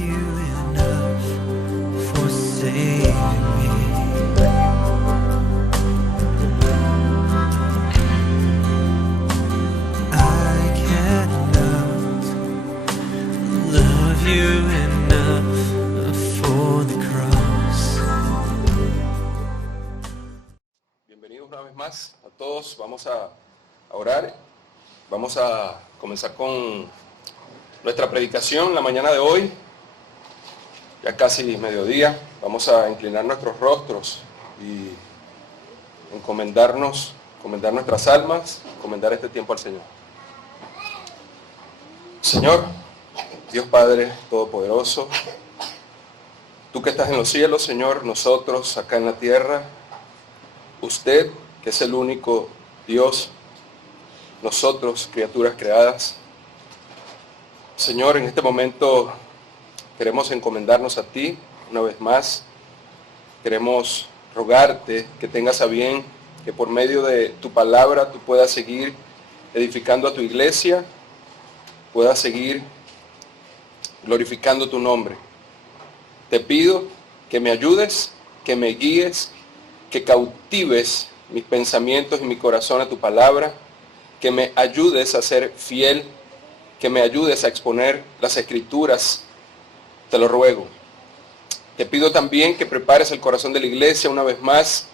you enough for saving me. I cannot love you enough for the cross. Bienvenidos una vez más a todos. Vamos a orar. Vamos a comenzar con nuestra predicación la mañana de hoy. Ya casi mediodía. Vamos a inclinar nuestros rostros y encomendar nuestras almas, encomendar este tiempo al Señor. Señor, Dios Padre Todopoderoso, tú que estás en los cielos, Señor, nosotros acá en la tierra, usted que es el único Dios, nosotros, criaturas creadas. Señor, en este momento queremos encomendarnos a ti una vez más. Queremos rogarte que tengas a bien que por medio de tu palabra tú puedas seguir edificando a tu iglesia, puedas seguir glorificando tu nombre. Te pido que me ayudes, que me guíes, que cautives mis pensamientos y mi corazón a tu palabra, que me ayudes a ser fiel, que me ayudes a exponer las escrituras, te lo ruego. Te pido también que prepares el corazón de la iglesia una vez más.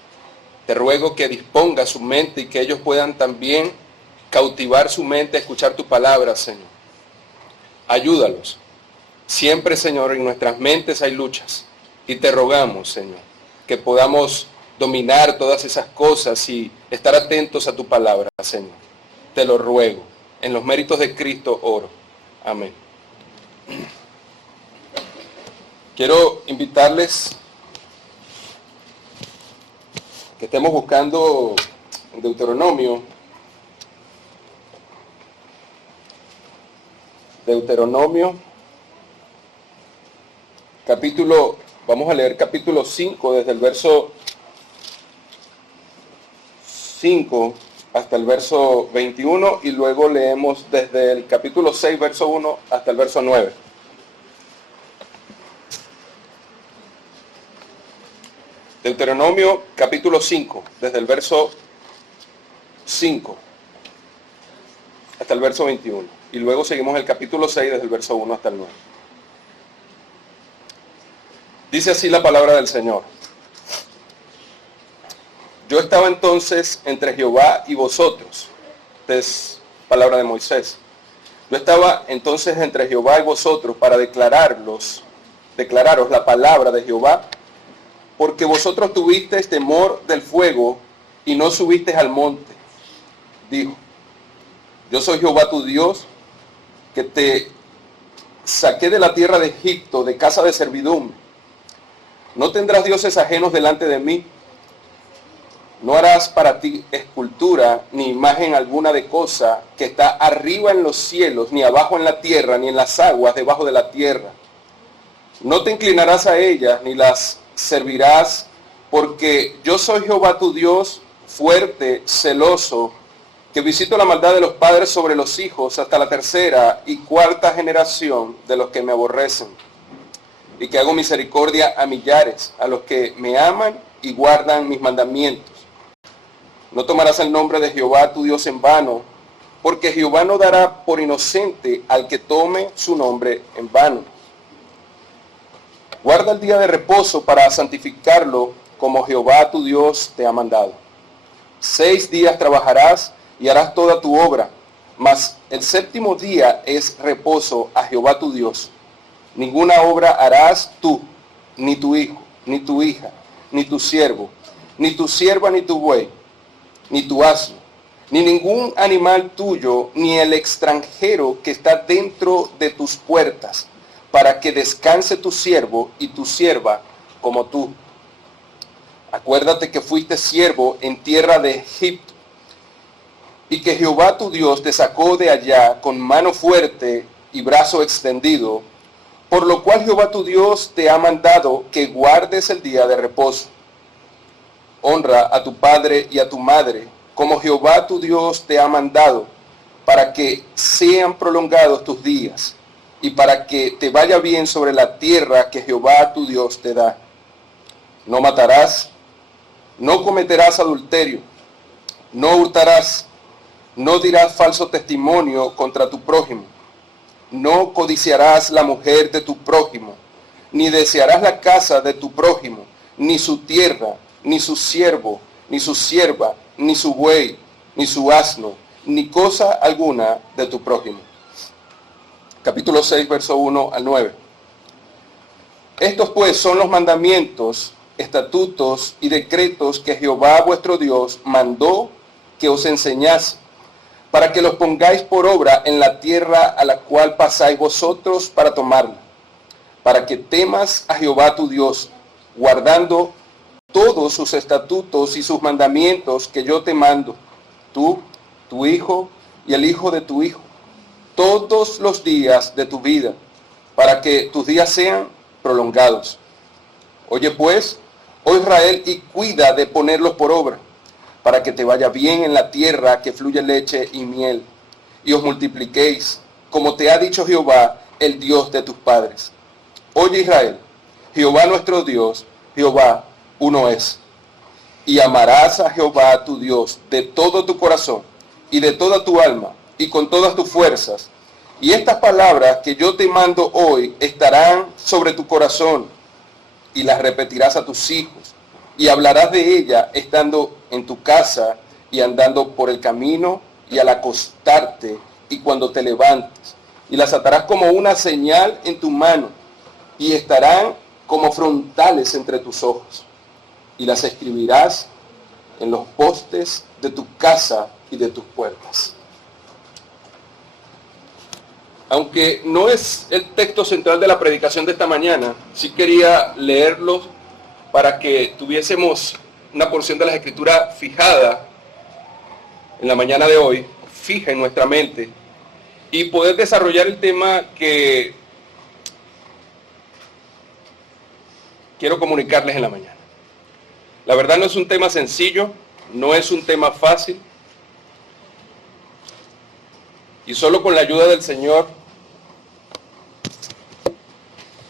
Te ruego que dispongas su mente y que ellos puedan también cautivar su mente a escuchar tu palabra, Señor. Ayúdalos. Siempre, Señor, en nuestras mentes hay luchas. Y te rogamos, Señor, que podamos dominar todas esas cosas y estar atentos a tu palabra, Señor. Te lo ruego. En los méritos de Cristo oro. Amén. Quiero invitarles que estemos buscando en Deuteronomio, vamos a leer capítulo 5, desde el verso 5 hasta el verso 21, y luego leemos desde el capítulo 6, verso 1 hasta el verso 9. Deuteronomio capítulo 5, desde el verso 5 hasta el verso 21. Y luego seguimos el capítulo 6, desde el verso 1 hasta el 9. Dice así la palabra del Señor. Yo estaba entonces entre Jehová y vosotros. Esta es palabra de Moisés. Yo estaba entonces entre Jehová y vosotros para declararos la palabra de Jehová, porque vosotros tuvisteis temor del fuego y no subisteis al monte. Dijo, yo soy Jehová tu Dios, que te saqué de la tierra de Egipto, de casa de servidumbre. No tendrás dioses ajenos delante de mí. No harás para ti escultura ni imagen alguna de cosa que está arriba en los cielos, ni abajo en la tierra, ni en las aguas debajo de la tierra. No te inclinarás a ellas, ni las servirás, porque yo soy Jehová tu Dios, fuerte, celoso, que visito la maldad de los padres sobre los hijos hasta la tercera y cuarta generación de los que me aborrecen, y que hago misericordia a millares, a los que me aman y guardan mis mandamientos. No tomarás el nombre de Jehová tu Dios en vano, porque Jehová no dará por inocente al que tome su nombre en vano. Guarda el día de reposo para santificarlo, como Jehová tu Dios te ha mandado. 6 días trabajarás y harás toda tu obra, mas el séptimo día es reposo a Jehová tu Dios. Ninguna obra harás tú, ni tu hijo, ni tu hija, ni tu siervo, ni tu sierva, ni tu buey, ni tu asno, ni ningún animal tuyo, ni el extranjero que está dentro de tus puertas, para que descanse tu siervo y tu sierva como tú. Acuérdate que fuiste siervo en tierra de Egipto, y que Jehová tu Dios te sacó de allá con mano fuerte y brazo extendido, por lo cual Jehová tu Dios te ha mandado que guardes el día de reposo. Honra a tu padre y a tu madre, como Jehová tu Dios te ha mandado, para que sean prolongados tus días. y para que te vaya bien sobre la tierra que Jehová tu Dios te da. No matarás, no cometerás adulterio, no hurtarás, no dirás falso testimonio contra tu prójimo, no codiciarás la mujer de tu prójimo, ni desearás la casa de tu prójimo, ni su tierra, ni su siervo, ni su sierva, ni su buey, ni su asno, ni cosa alguna de tu prójimo. Capítulo 6, verso 1 al 9. Estos pues son los mandamientos, estatutos y decretos que Jehová vuestro Dios mandó que os enseñase, para que los pongáis por obra en la tierra a la cual pasáis vosotros para tomarla, para que temas a Jehová tu Dios, guardando todos sus estatutos y sus mandamientos que yo te mando, tú, tu hijo y el hijo de tu hijo, todos los días de tu vida, para que tus días sean prolongados. Oye pues, oh Israel, y cuida de ponerlos por obra, para que te vaya bien en la tierra que fluye leche y miel, y os multipliquéis, como te ha dicho Jehová, el Dios de tus padres. Oye Israel, Jehová nuestro Dios, Jehová uno es. Y amarás a Jehová tu Dios de todo tu corazón, y de toda tu alma, y con todas tus fuerzas. Y estas palabras que yo te mando hoy estarán sobre tu corazón, y las repetirás a tus hijos, y hablarás de ella estando en tu casa, y andando por el camino, y al acostarte, y cuando te levantes. Y las atarás como una señal en tu mano, y estarán como frontales entre tus ojos. Y las escribirás en los postes de tu casa y de tus puertas. Aunque no es el texto central de la predicación de esta mañana, sí quería leerlo para que tuviésemos una porción de las Escrituras fijada en la mañana de hoy, fija en nuestra mente, y poder desarrollar el tema que quiero comunicarles en la mañana. La verdad no es un tema sencillo, no es un tema fácil, y solo con la ayuda del Señor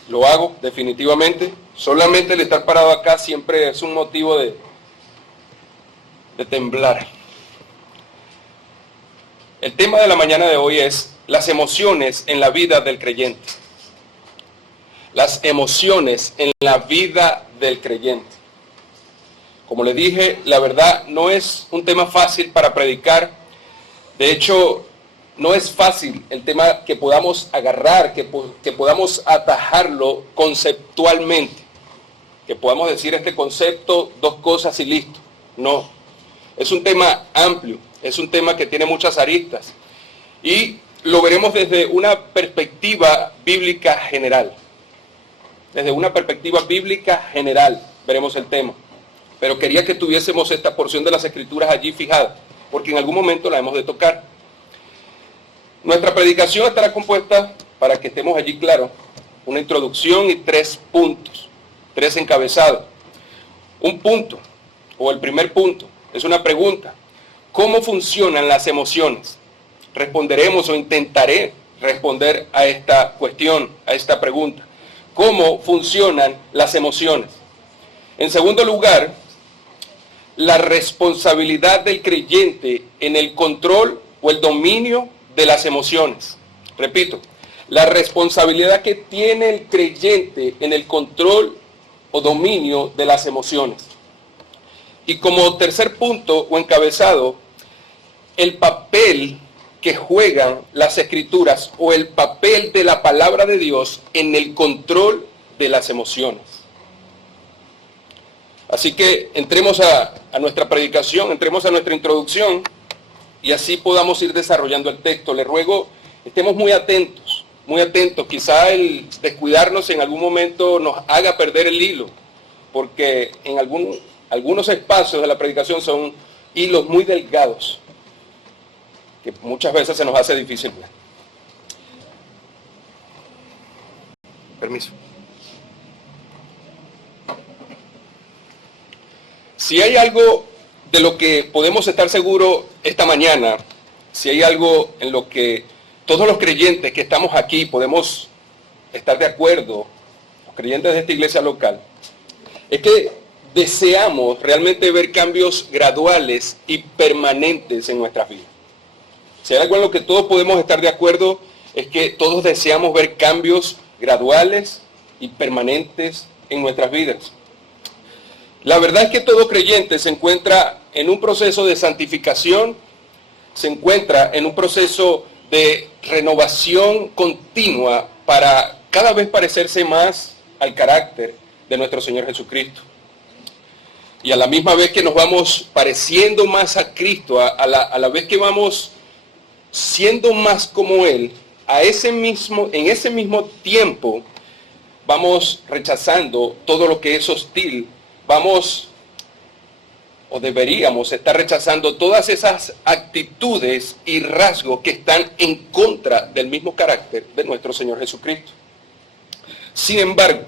lo hago definitivamente. Solamente el estar parado acá siempre es un motivo de temblar. El tema de la mañana de hoy es las emociones en la vida del creyente. Las emociones en la vida del creyente. Como le dije, la verdad no es un tema fácil para predicar. De hecho, no es fácil el tema que podamos agarrar, que podamos atajarlo conceptualmente. Que podamos decir este concepto, dos cosas y listo. No. Es un tema amplio, es un tema que tiene muchas aristas. Y lo veremos desde una perspectiva bíblica general. Desde una perspectiva bíblica general veremos el tema. Pero quería que tuviésemos esta porción de las Escrituras allí fijada, porque en algún momento la hemos de tocar. Nuestra predicación estará compuesta, para que estemos allí claros, una introducción y 3 puntos, 3 encabezados. Un punto, o el primer punto, es una pregunta. ¿Cómo funcionan las emociones? Responderemos o intentaré responder a esta cuestión, a esta pregunta. ¿Cómo funcionan las emociones? En segundo lugar, la responsabilidad del creyente en el control o el dominio de las emociones. Repito, la responsabilidad que tiene el creyente en el control o dominio de las emociones. Y como tercer punto o encabezado, el papel que juegan las Escrituras o el papel de la palabra de Dios en el control de las emociones. Así que entremos a nuestra predicación, entremos a nuestra introducción y así podamos ir desarrollando el texto. Le ruego, estemos muy atentos, muy atentos. Quizá el descuidarnos en algún momento nos haga perder el hilo, porque en algunos espacios de la predicación son hilos muy delgados, que muchas veces se nos hace difícil ver. Permiso. Si hay algo de lo que podemos estar seguros esta mañana, si hay algo en lo que todos los creyentes que estamos aquí podemos estar de acuerdo, los creyentes de esta iglesia local, es que deseamos realmente ver cambios graduales y permanentes en nuestras vidas. Si hay algo en lo que todos podemos estar de acuerdo, es que todos deseamos ver cambios graduales y permanentes en nuestras vidas. La verdad es que todo creyente se encuentra en un proceso de santificación, se encuentra en un proceso de renovación continua para cada vez parecerse más al carácter de nuestro Señor Jesucristo. Y a la misma vez que nos vamos pareciendo más a Cristo, a la vez que vamos siendo más como Él, en ese mismo tiempo vamos rechazando todo lo que es hostil, deberíamos estar rechazando todas esas actitudes y rasgos que están en contra del mismo carácter de nuestro Señor Jesucristo. Sin embargo,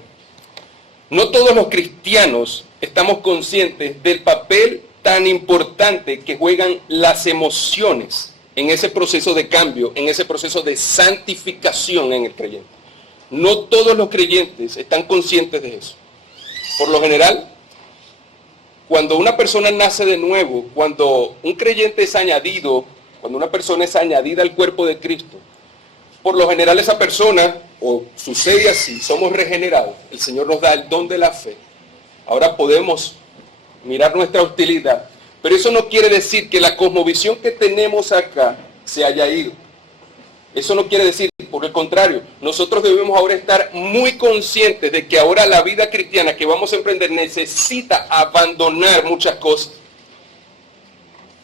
no todos los cristianos estamos conscientes del papel tan importante que juegan las emociones en ese proceso de cambio, en ese proceso de santificación en el creyente. No todos los creyentes están conscientes de eso. Por lo general, cuando una persona nace de nuevo, cuando un creyente es añadido, cuando una persona es añadida al cuerpo de Cristo, por lo general esa persona, o sucede así, somos regenerados, el Señor nos da el don de la fe. Ahora podemos mirar nuestra hostilidad, pero eso no quiere decir que la cosmovisión que tenemos acá se haya ido. Eso no quiere decir, por el contrario, nosotros debemos ahora estar muy conscientes de que ahora la vida cristiana que vamos a emprender necesita abandonar muchas cosas.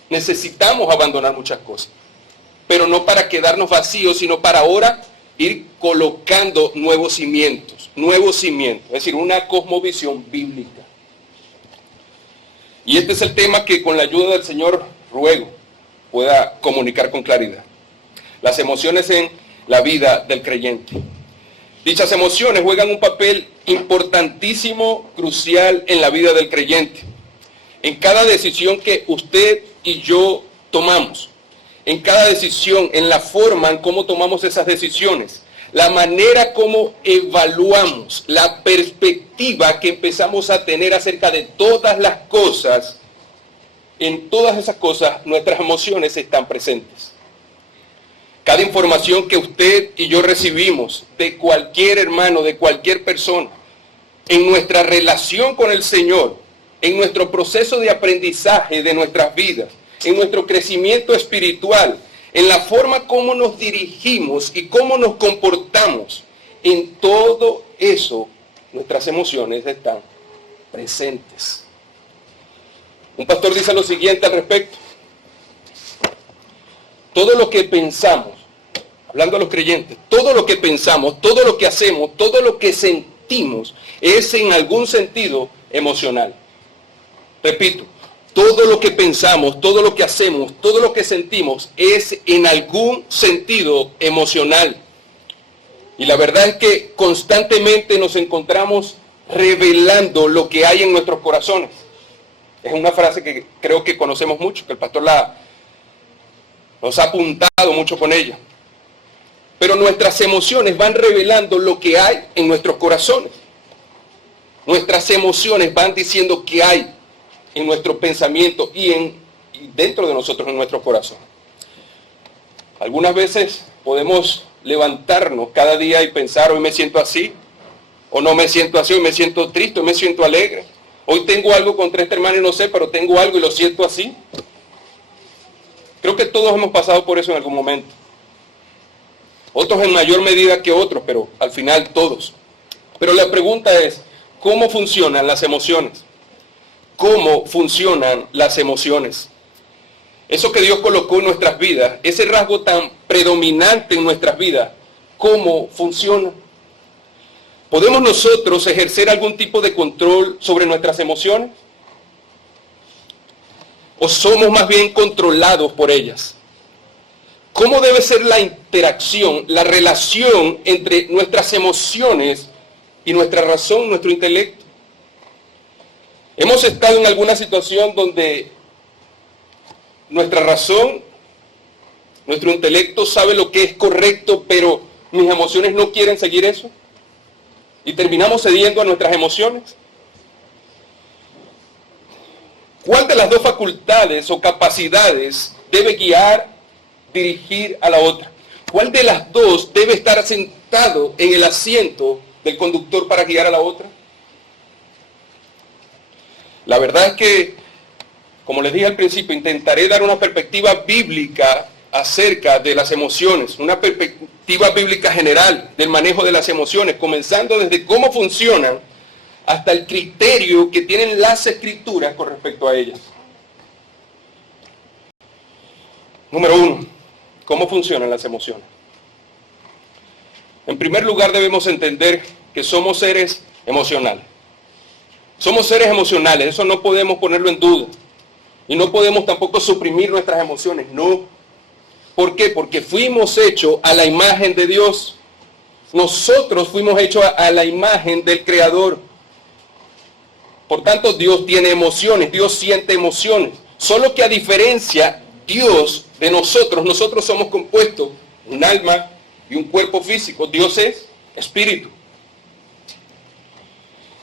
Necesitamos abandonar muchas cosas, pero no para quedarnos vacíos, sino para ahora ir colocando nuevos cimientos, es decir, una cosmovisión bíblica. Y este es el tema que con la ayuda del Señor ruego pueda comunicar con claridad. Las emociones en la vida del creyente. Dichas emociones juegan un papel importantísimo, crucial en la vida del creyente. En cada decisión que usted y yo tomamos, en cada decisión, en la forma en cómo tomamos esas decisiones, la manera como evaluamos, la perspectiva que empezamos a tener acerca de todas las cosas, en todas esas cosas nuestras emociones están presentes. Cada información que usted y yo recibimos de cualquier hermano, de cualquier persona, en nuestra relación con el Señor, en nuestro proceso de aprendizaje de nuestras vidas, en nuestro crecimiento espiritual, en la forma como nos dirigimos y cómo nos comportamos, en todo eso nuestras emociones están presentes. Un pastor dice lo siguiente al respecto: todo lo que pensamos, hablando a los creyentes, todo lo que pensamos, todo lo que hacemos, todo lo que sentimos, es en algún sentido emocional. Repito, todo lo que pensamos, todo lo que hacemos, todo lo que sentimos, es en algún sentido emocional. Y la verdad es que constantemente nos encontramos revelando lo que hay en nuestros corazones. Es una frase que creo que conocemos mucho, que el pastor nos ha apuntado mucho con ella. Pero nuestras emociones van revelando lo que hay en nuestros corazones. Nuestras emociones van diciendo qué hay en nuestro pensamiento y dentro de nosotros, en nuestro corazón. Algunas veces podemos levantarnos cada día y pensar: hoy me siento así, o no me siento así, hoy me siento triste, hoy me siento alegre. Hoy tengo algo contra este hermano y no sé, pero tengo algo y lo siento así. Creo que todos hemos pasado por eso en algún momento. Otros en mayor medida que otros, pero al final todos. Pero la pregunta es: ¿cómo funcionan las emociones? ¿Cómo funcionan las emociones? Eso que Dios colocó en nuestras vidas, ese rasgo tan predominante en nuestras vidas, ¿cómo funciona? ¿Podemos nosotros ejercer algún tipo de control sobre nuestras emociones? ¿O somos más bien controlados por ellas? ¿Cómo debe ser la interacción, la relación entre nuestras emociones y nuestra razón, nuestro intelecto? Hemos estado en alguna situación donde nuestra razón Nuestro intelecto sabe lo que es correcto, pero mis emociones no quieren seguir eso. Y terminamos cediendo a nuestras emociones. ¿Cuál de las dos facultades o capacidades debe guiar, dirigir a la otra? ¿Cuál de las dos debe estar sentado en el asiento del conductor para guiar a la otra? La verdad es que, como les dije al principio, intentaré dar una perspectiva bíblica acerca de las emociones, una perspectiva bíblica general del manejo de las emociones, comenzando desde cómo funcionan hasta el criterio que tienen las escrituras con respecto a ellas. Número 1, ¿cómo funcionan las emociones? En primer lugar, debemos entender que somos seres emocionales. Somos seres emocionales, eso no podemos ponerlo en duda. Y no podemos tampoco suprimir nuestras emociones, no. ¿Por qué? Porque fuimos hechos a la imagen de Dios. Nosotros fuimos hechos a la imagen del Creador. Por tanto, Dios tiene emociones, Dios siente emociones. Solo que a diferencia Dios de nosotros somos compuestos un alma y un cuerpo físico. Dios es espíritu.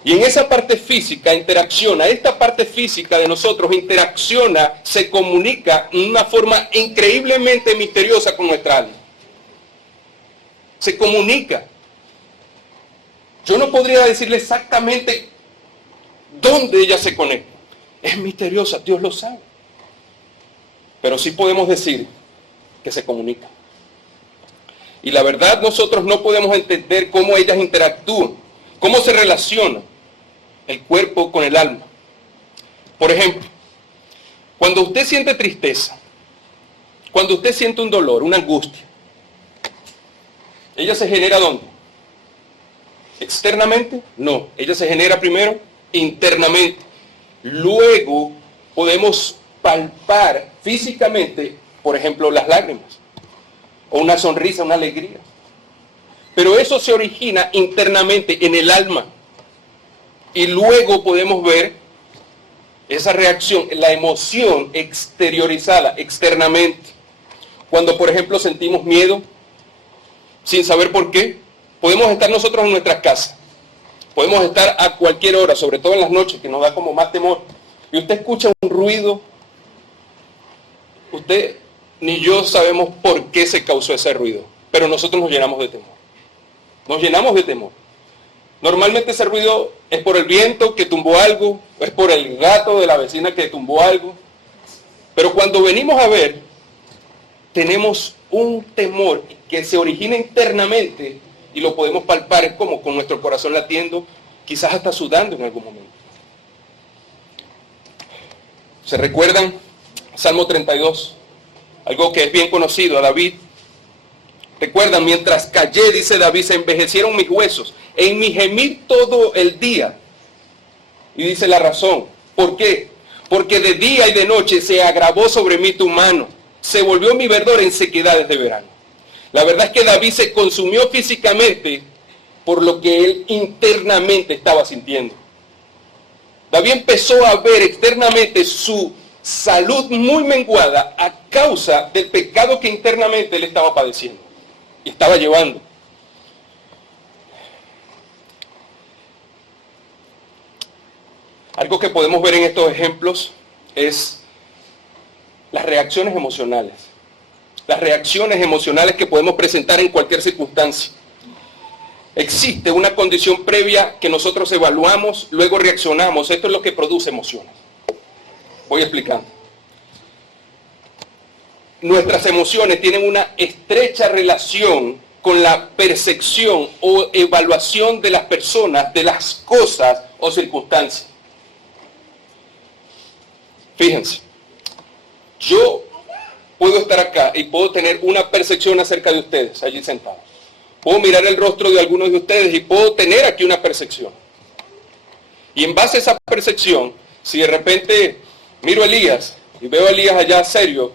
Y en esa parte física interacciona, esta parte física de nosotros interacciona, se comunica en una forma increíblemente misteriosa con nuestra alma. Se comunica. Yo no podría decirle exactamente dónde ella se conecta. Es misteriosa, Dios lo sabe. Pero sí podemos decir que se comunica. Y la verdad, nosotros no podemos entender cómo ellas interactúan, cómo se relacionan el cuerpo con el alma. Por ejemplo, cuando usted siente tristeza, cuando usted siente un dolor, una angustia, ¿ella se genera dónde? ¿Externamente? No, ella se genera primero internamente. Luego podemos palpar físicamente, por ejemplo, las lágrimas, o una sonrisa, una alegría. Pero eso se origina internamente en el alma. Y luego podemos ver esa reacción, la emoción exteriorizada externamente. Cuando, por ejemplo, sentimos miedo, sin saber por qué, podemos estar nosotros en nuestras casas. Podemos estar a cualquier hora, sobre todo en las noches, que nos da como más temor. Y usted escucha un ruido, usted ni yo sabemos por qué se causó ese ruido, pero nosotros nos llenamos de temor. Nos llenamos de temor. Normalmente ese ruido es por el viento que tumbó algo, o es por el gato de la vecina que tumbó algo. Pero cuando venimos a ver, tenemos un temor que se origina internamente y lo podemos palpar, es como con nuestro corazón latiendo, quizás hasta sudando en algún momento. ¿Se recuerdan? Salmo 32, algo que es bien conocido, a David. Recuerdan, mientras callé, dice David, se envejecieron mis huesos, en mi gemir todo el día. Y dice la razón. ¿Por qué? Porque de día y de noche se agravó sobre mí tu mano, se volvió mi verdor en sequedades de verano. La verdad es que David se consumió físicamente por lo que él internamente estaba sintiendo. David empezó a ver externamente su salud muy menguada a causa del pecado que internamente él estaba padeciendo y estaba llevando. Algo que podemos ver en estos ejemplos es las reacciones emocionales. Las reacciones emocionales que podemos presentar en cualquier circunstancia. Existe una condición previa que nosotros evaluamos, luego reaccionamos. Esto es lo que produce emociones. Voy explicando. Nuestras emociones tienen una estrecha relación con la percepción o evaluación de las personas, de las cosas o circunstancias. Fíjense, yo puedo estar acá y puedo tener una percepción acerca de ustedes, allí sentados. Puedo mirar el rostro de algunos de ustedes y puedo tener aquí una percepción. Y en base a esa percepción, si de repente miro a Elías y veo a Elías allá serio,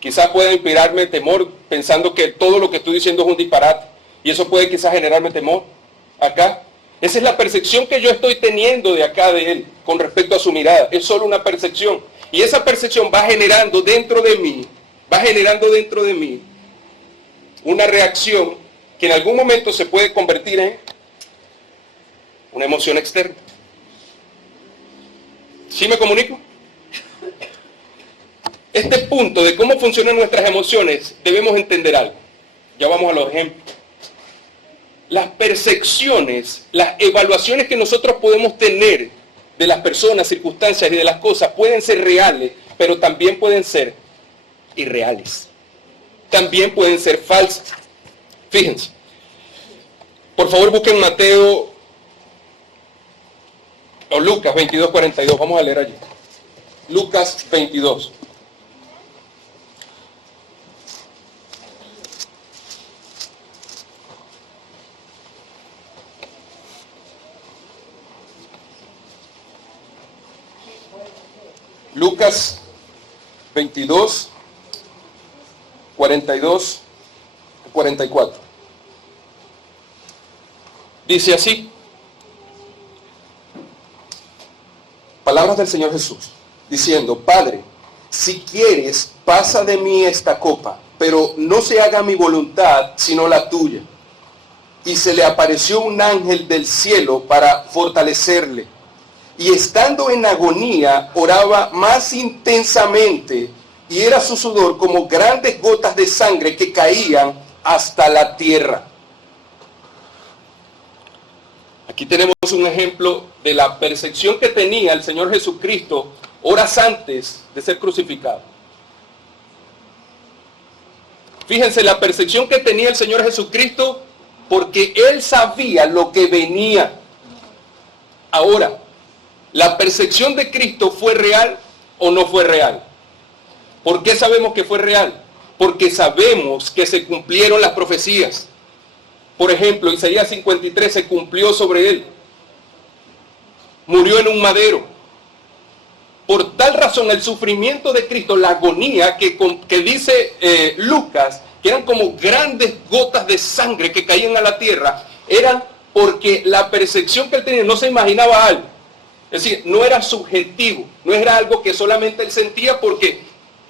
quizás pueda inspirarme temor pensando que todo lo que estoy diciendo es un disparate. Y eso puede quizás generarme temor acá. Esa es la percepción que yo estoy teniendo de acá de él con respecto a su mirada. Es solo una percepción. Y esa percepción va generando dentro de mí, va generando dentro de mí una reacción que en algún momento se puede convertir en una emoción externa. ¿Sí me comunico? Este punto de cómo funcionan nuestras emociones, debemos entender algo. Ya vamos a los ejemplos. Las percepciones, las evaluaciones que nosotros podemos tener de las personas, circunstancias y de las cosas pueden ser reales, pero también pueden ser irreales. También pueden ser falsas. Fíjense. Por favor, busquen Mateo o Lucas 22:42. Vamos a leer allí. Lucas 22. Lucas 22, 42, 44. Dice así. Palabras del Señor Jesús, diciendo: Padre, si quieres, pasa de mí esta copa, pero no se haga mi voluntad, sino la tuya. Y se le apareció un ángel del cielo para fortalecerle. Y estando en agonía, oraba más intensamente, y era su sudor como grandes gotas de sangre que caían hasta la tierra. Aquí tenemos un ejemplo de la percepción que tenía el Señor Jesucristo horas antes de ser crucificado. Fíjense la percepción que tenía el Señor Jesucristo, porque Él sabía lo que venía. Ahora, ¿la percepción de Cristo fue real o no fue real? ¿Por qué sabemos que fue real? Porque sabemos que se cumplieron las profecías. Por ejemplo, Isaías 53 se cumplió sobre él. Murió en un madero. Por tal razón, el sufrimiento de Cristo, la agonía que dice Lucas, que eran como grandes gotas de sangre que caían a la tierra, eran porque la percepción que él tenía, no se imaginaba algo. Es decir, no era subjetivo, no era algo que solamente él sentía porque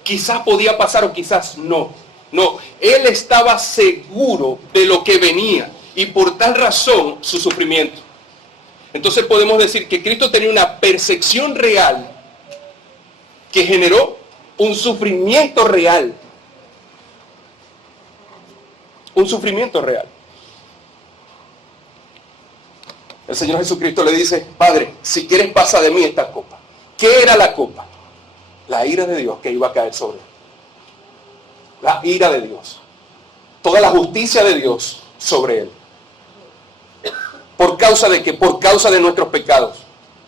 quizás podía pasar o quizás no. No, él estaba seguro de lo que venía y por tal razón su sufrimiento. Entonces podemos decir que Cristo tenía una percepción real que generó un sufrimiento real. Un sufrimiento real. El Señor Jesucristo le dice: Padre, si quieres, pasa de mí esta copa. ¿Qué era la copa? La ira de Dios que iba a caer sobre él. La ira de Dios. Toda la justicia de Dios sobre él. ¿Por causa de qué? Por causa de nuestros pecados.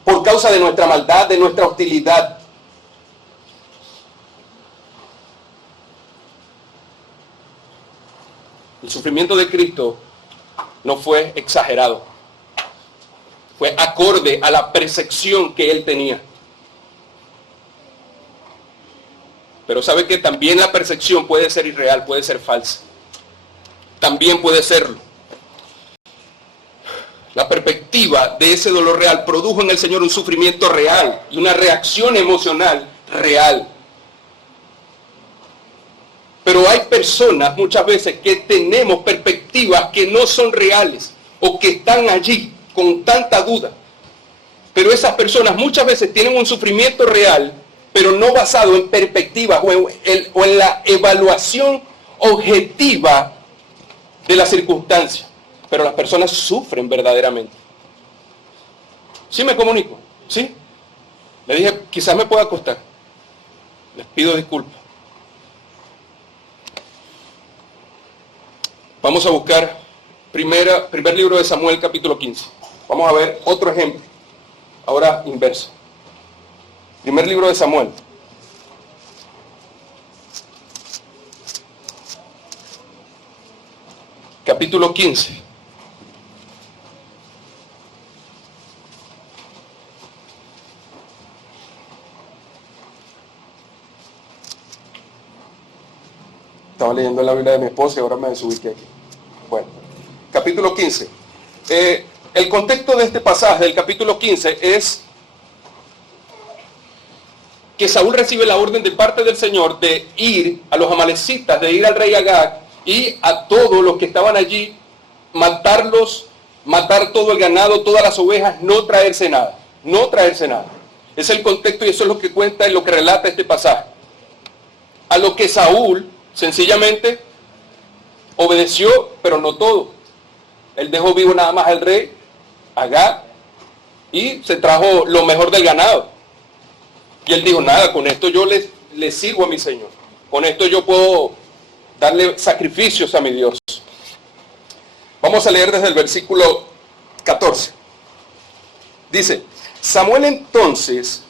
Por causa de nuestra maldad, de nuestra hostilidad. El sufrimiento de Cristo no fue exagerado. Fue acorde a la percepción que él tenía. Pero sabe que también la percepción puede ser irreal, puede ser falsa. También puede serlo. La perspectiva de ese dolor real produjo en el Señor un sufrimiento real y una reacción emocional real. Pero hay personas muchas veces que tenemos perspectivas que no son reales o que están allí con tanta duda. Pero esas personas muchas veces tienen un sufrimiento real, pero no basado en perspectivas o en la evaluación objetiva de la circunstancia. Pero las personas sufren verdaderamente. ¿Sí me comunico? ¿Sí? Le dije, quizás me pueda costar. Les pido disculpas. Vamos a buscar primer libro de Samuel, capítulo 15. Vamos a ver otro ejemplo. Ahora inverso. Primer libro de Samuel. Capítulo 15. Estaba leyendo la Biblia de mi esposa y ahora me desubiqué aquí. Bueno, capítulo 15. El contexto de este pasaje del capítulo 15 es que Saúl recibe la orden de parte del Señor de ir a los amalecitas, de ir al rey Agag y a todos los que estaban allí, matarlos, matar todo el ganado, todas las ovejas, no traerse nada, no traerse nada. Ese es el contexto y eso es lo que cuenta y lo que relata este pasaje. A lo que Saúl sencillamente obedeció, pero no todo. Él dejó vivo nada más al rey Agag y se trajo lo mejor del ganado. Y él dijo, nada, con esto yo le sirvo a mi Señor. Con esto yo puedo darle sacrificios a mi Dios. Vamos a leer desde el versículo 14. Dice, Samuel entonces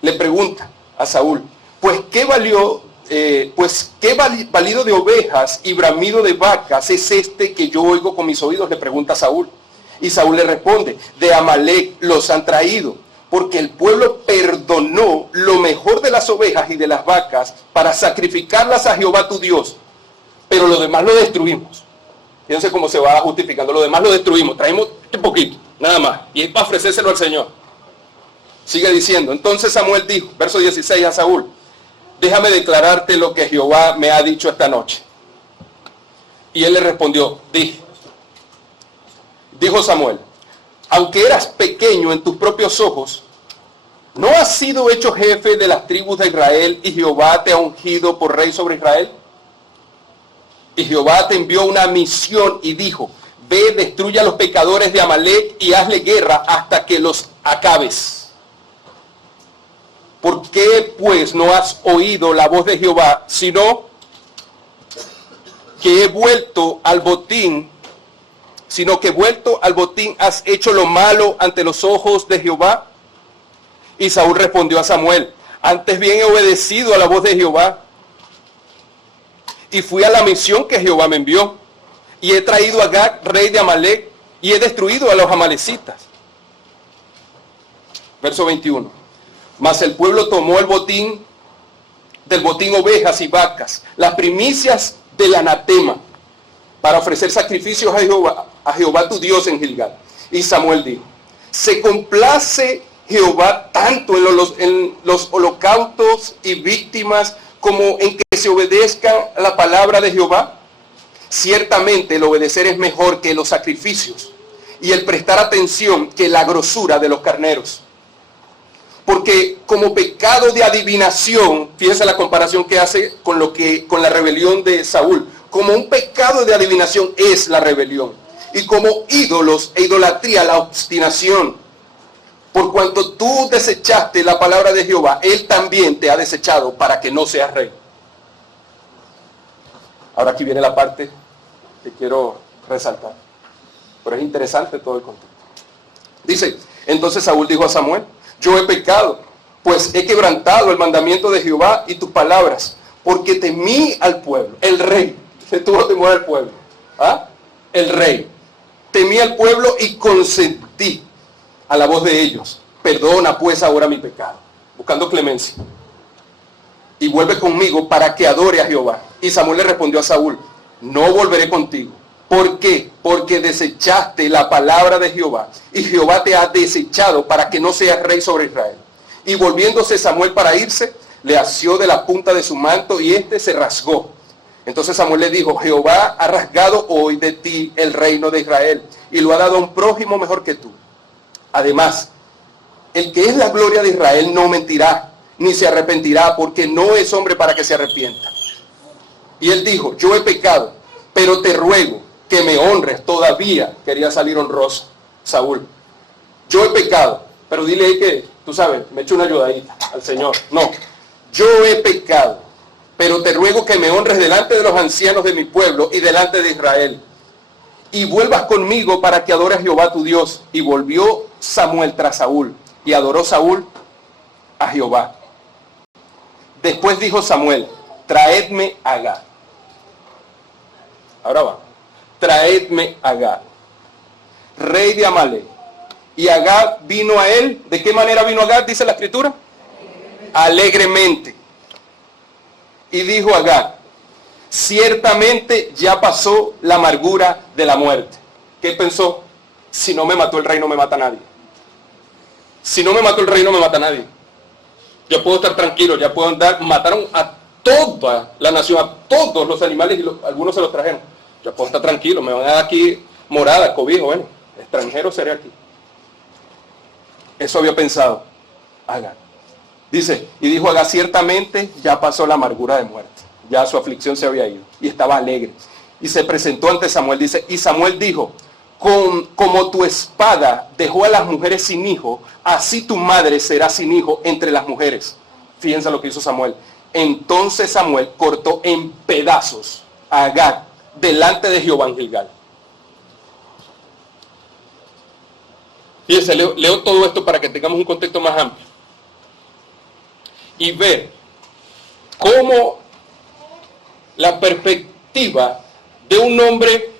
le pregunta a Saúl, pues qué balido de ovejas y bramido de vacas es este que yo oigo con mis oídos, le pregunta Saúl. Y Saúl le responde, de Amalec los han traído, porque el pueblo perdonó lo mejor de las ovejas y de las vacas para sacrificarlas a Jehová tu Dios, pero lo demás lo destruimos. Fíjense cómo se va justificando, lo demás lo destruimos, traemos este poquito, nada más, y es para ofrecérselo al Señor. Sigue diciendo, entonces Samuel dijo, verso 16 a Saúl, déjame declararte lo que Jehová me ha dicho esta noche. Y él le respondió, dijo Samuel, aunque eras pequeño en tus propios ojos, ¿no has sido hecho jefe de las tribus de Israel y Jehová te ha ungido por rey sobre Israel? Y Jehová te envió una misión y dijo, ve, destruye a los pecadores de Amalec y hazle guerra hasta que los acabes. ¿Por qué pues no has oído la voz de Jehová, sino que vuelto al botín has hecho lo malo ante los ojos de Jehová? Y Saúl respondió a Samuel, antes bien he obedecido a la voz de Jehová y fui a la misión que Jehová me envió y he traído a Agag, rey de Amalec, y he destruido a los amalecitas. Verso 21. Mas el pueblo tomó del botín ovejas y vacas, las primicias del anatema, para ofrecer sacrificios a Jehová tu Dios en Gilgal. Y Samuel dijo, ¿se complace Jehová tanto en los holocaustos y víctimas como en que se obedezca la palabra de Jehová? Ciertamente el obedecer es mejor que los sacrificios y el prestar atención que la grosura de los carneros. Porque como pecado de adivinación, fíjense la comparación que hace con la rebelión de Saúl, como un pecado de adivinación es la rebelión, y como ídolos e idolatría la obstinación. Por cuanto tú desechaste la palabra de Jehová, Él también te ha desechado para que no seas rey. Ahora aquí viene la parte que quiero resaltar, pero es interesante todo el contexto. Dice, entonces Saúl dijo a Samuel, yo he pecado, pues he quebrantado el mandamiento de Jehová y tus palabras, porque temí al pueblo, el rey, se tuvo temor al pueblo, el rey, temí al pueblo y consentí a la voz de ellos. Perdona pues ahora mi pecado, buscando clemencia, y vuelve conmigo para que adore a Jehová. Y Samuel le respondió a Saúl, no volveré contigo. ¿Por qué? Porque desechaste la palabra de Jehová, y Jehová te ha desechado para que no seas rey sobre Israel. Y volviéndose Samuel para irse, le asió de la punta de su manto, y éste se rasgó. Entonces Samuel le dijo, Jehová ha rasgado hoy de ti el reino de Israel, y lo ha dado a un prójimo mejor que tú. Además, el que es la gloria de Israel no mentirá, ni se arrepentirá, porque no es hombre para que se arrepienta. Y él dijo, yo he pecado, pero te ruego que me honres. Todavía quería salir honroso Saúl. Yo he pecado, pero dile ahí que, tú sabes, me echo una ayudadita al Señor. No, yo he pecado, pero te ruego que me honres delante de los ancianos de mi pueblo y delante de Israel. Y vuelvas conmigo para que adores a Jehová tu Dios. Y volvió Samuel tras Saúl, y adoró Saúl a Jehová. Después dijo Samuel, traedme a Agag. Ahora va. Traedme a Agag, rey de Amalec. Y Agag vino a él. ¿De qué manera vino Agag? Dice la escritura. Alegremente. Y dijo Agag, ciertamente ya pasó la amargura de la muerte. ¿Qué pensó? Si no me mató el rey, no me mata nadie. Si no me mató el rey, no me mata nadie. Ya puedo estar tranquilo, ya puedo andar. Mataron a toda la nación, a todos los animales y algunos se los trajeron. Ya puedo estar tranquilo, me van a dar aquí morada, cobijo, bueno, extranjero seré aquí. Eso había pensado Agag. Dice, y dijo Agag, ciertamente ya pasó la amargura de muerte, ya su aflicción se había ido, y estaba alegre. Y se presentó ante Samuel, dice, y Samuel dijo, como tu espada dejó a las mujeres sin hijo, así tu madre será sin hijo entre las mujeres. Fíjense lo que hizo Samuel. Entonces Samuel cortó en pedazos a Agag delante de Jehová en Gilgal. Fíjense, leo todo esto para que tengamos un contexto más amplio. Y ver cómo la perspectiva de un hombre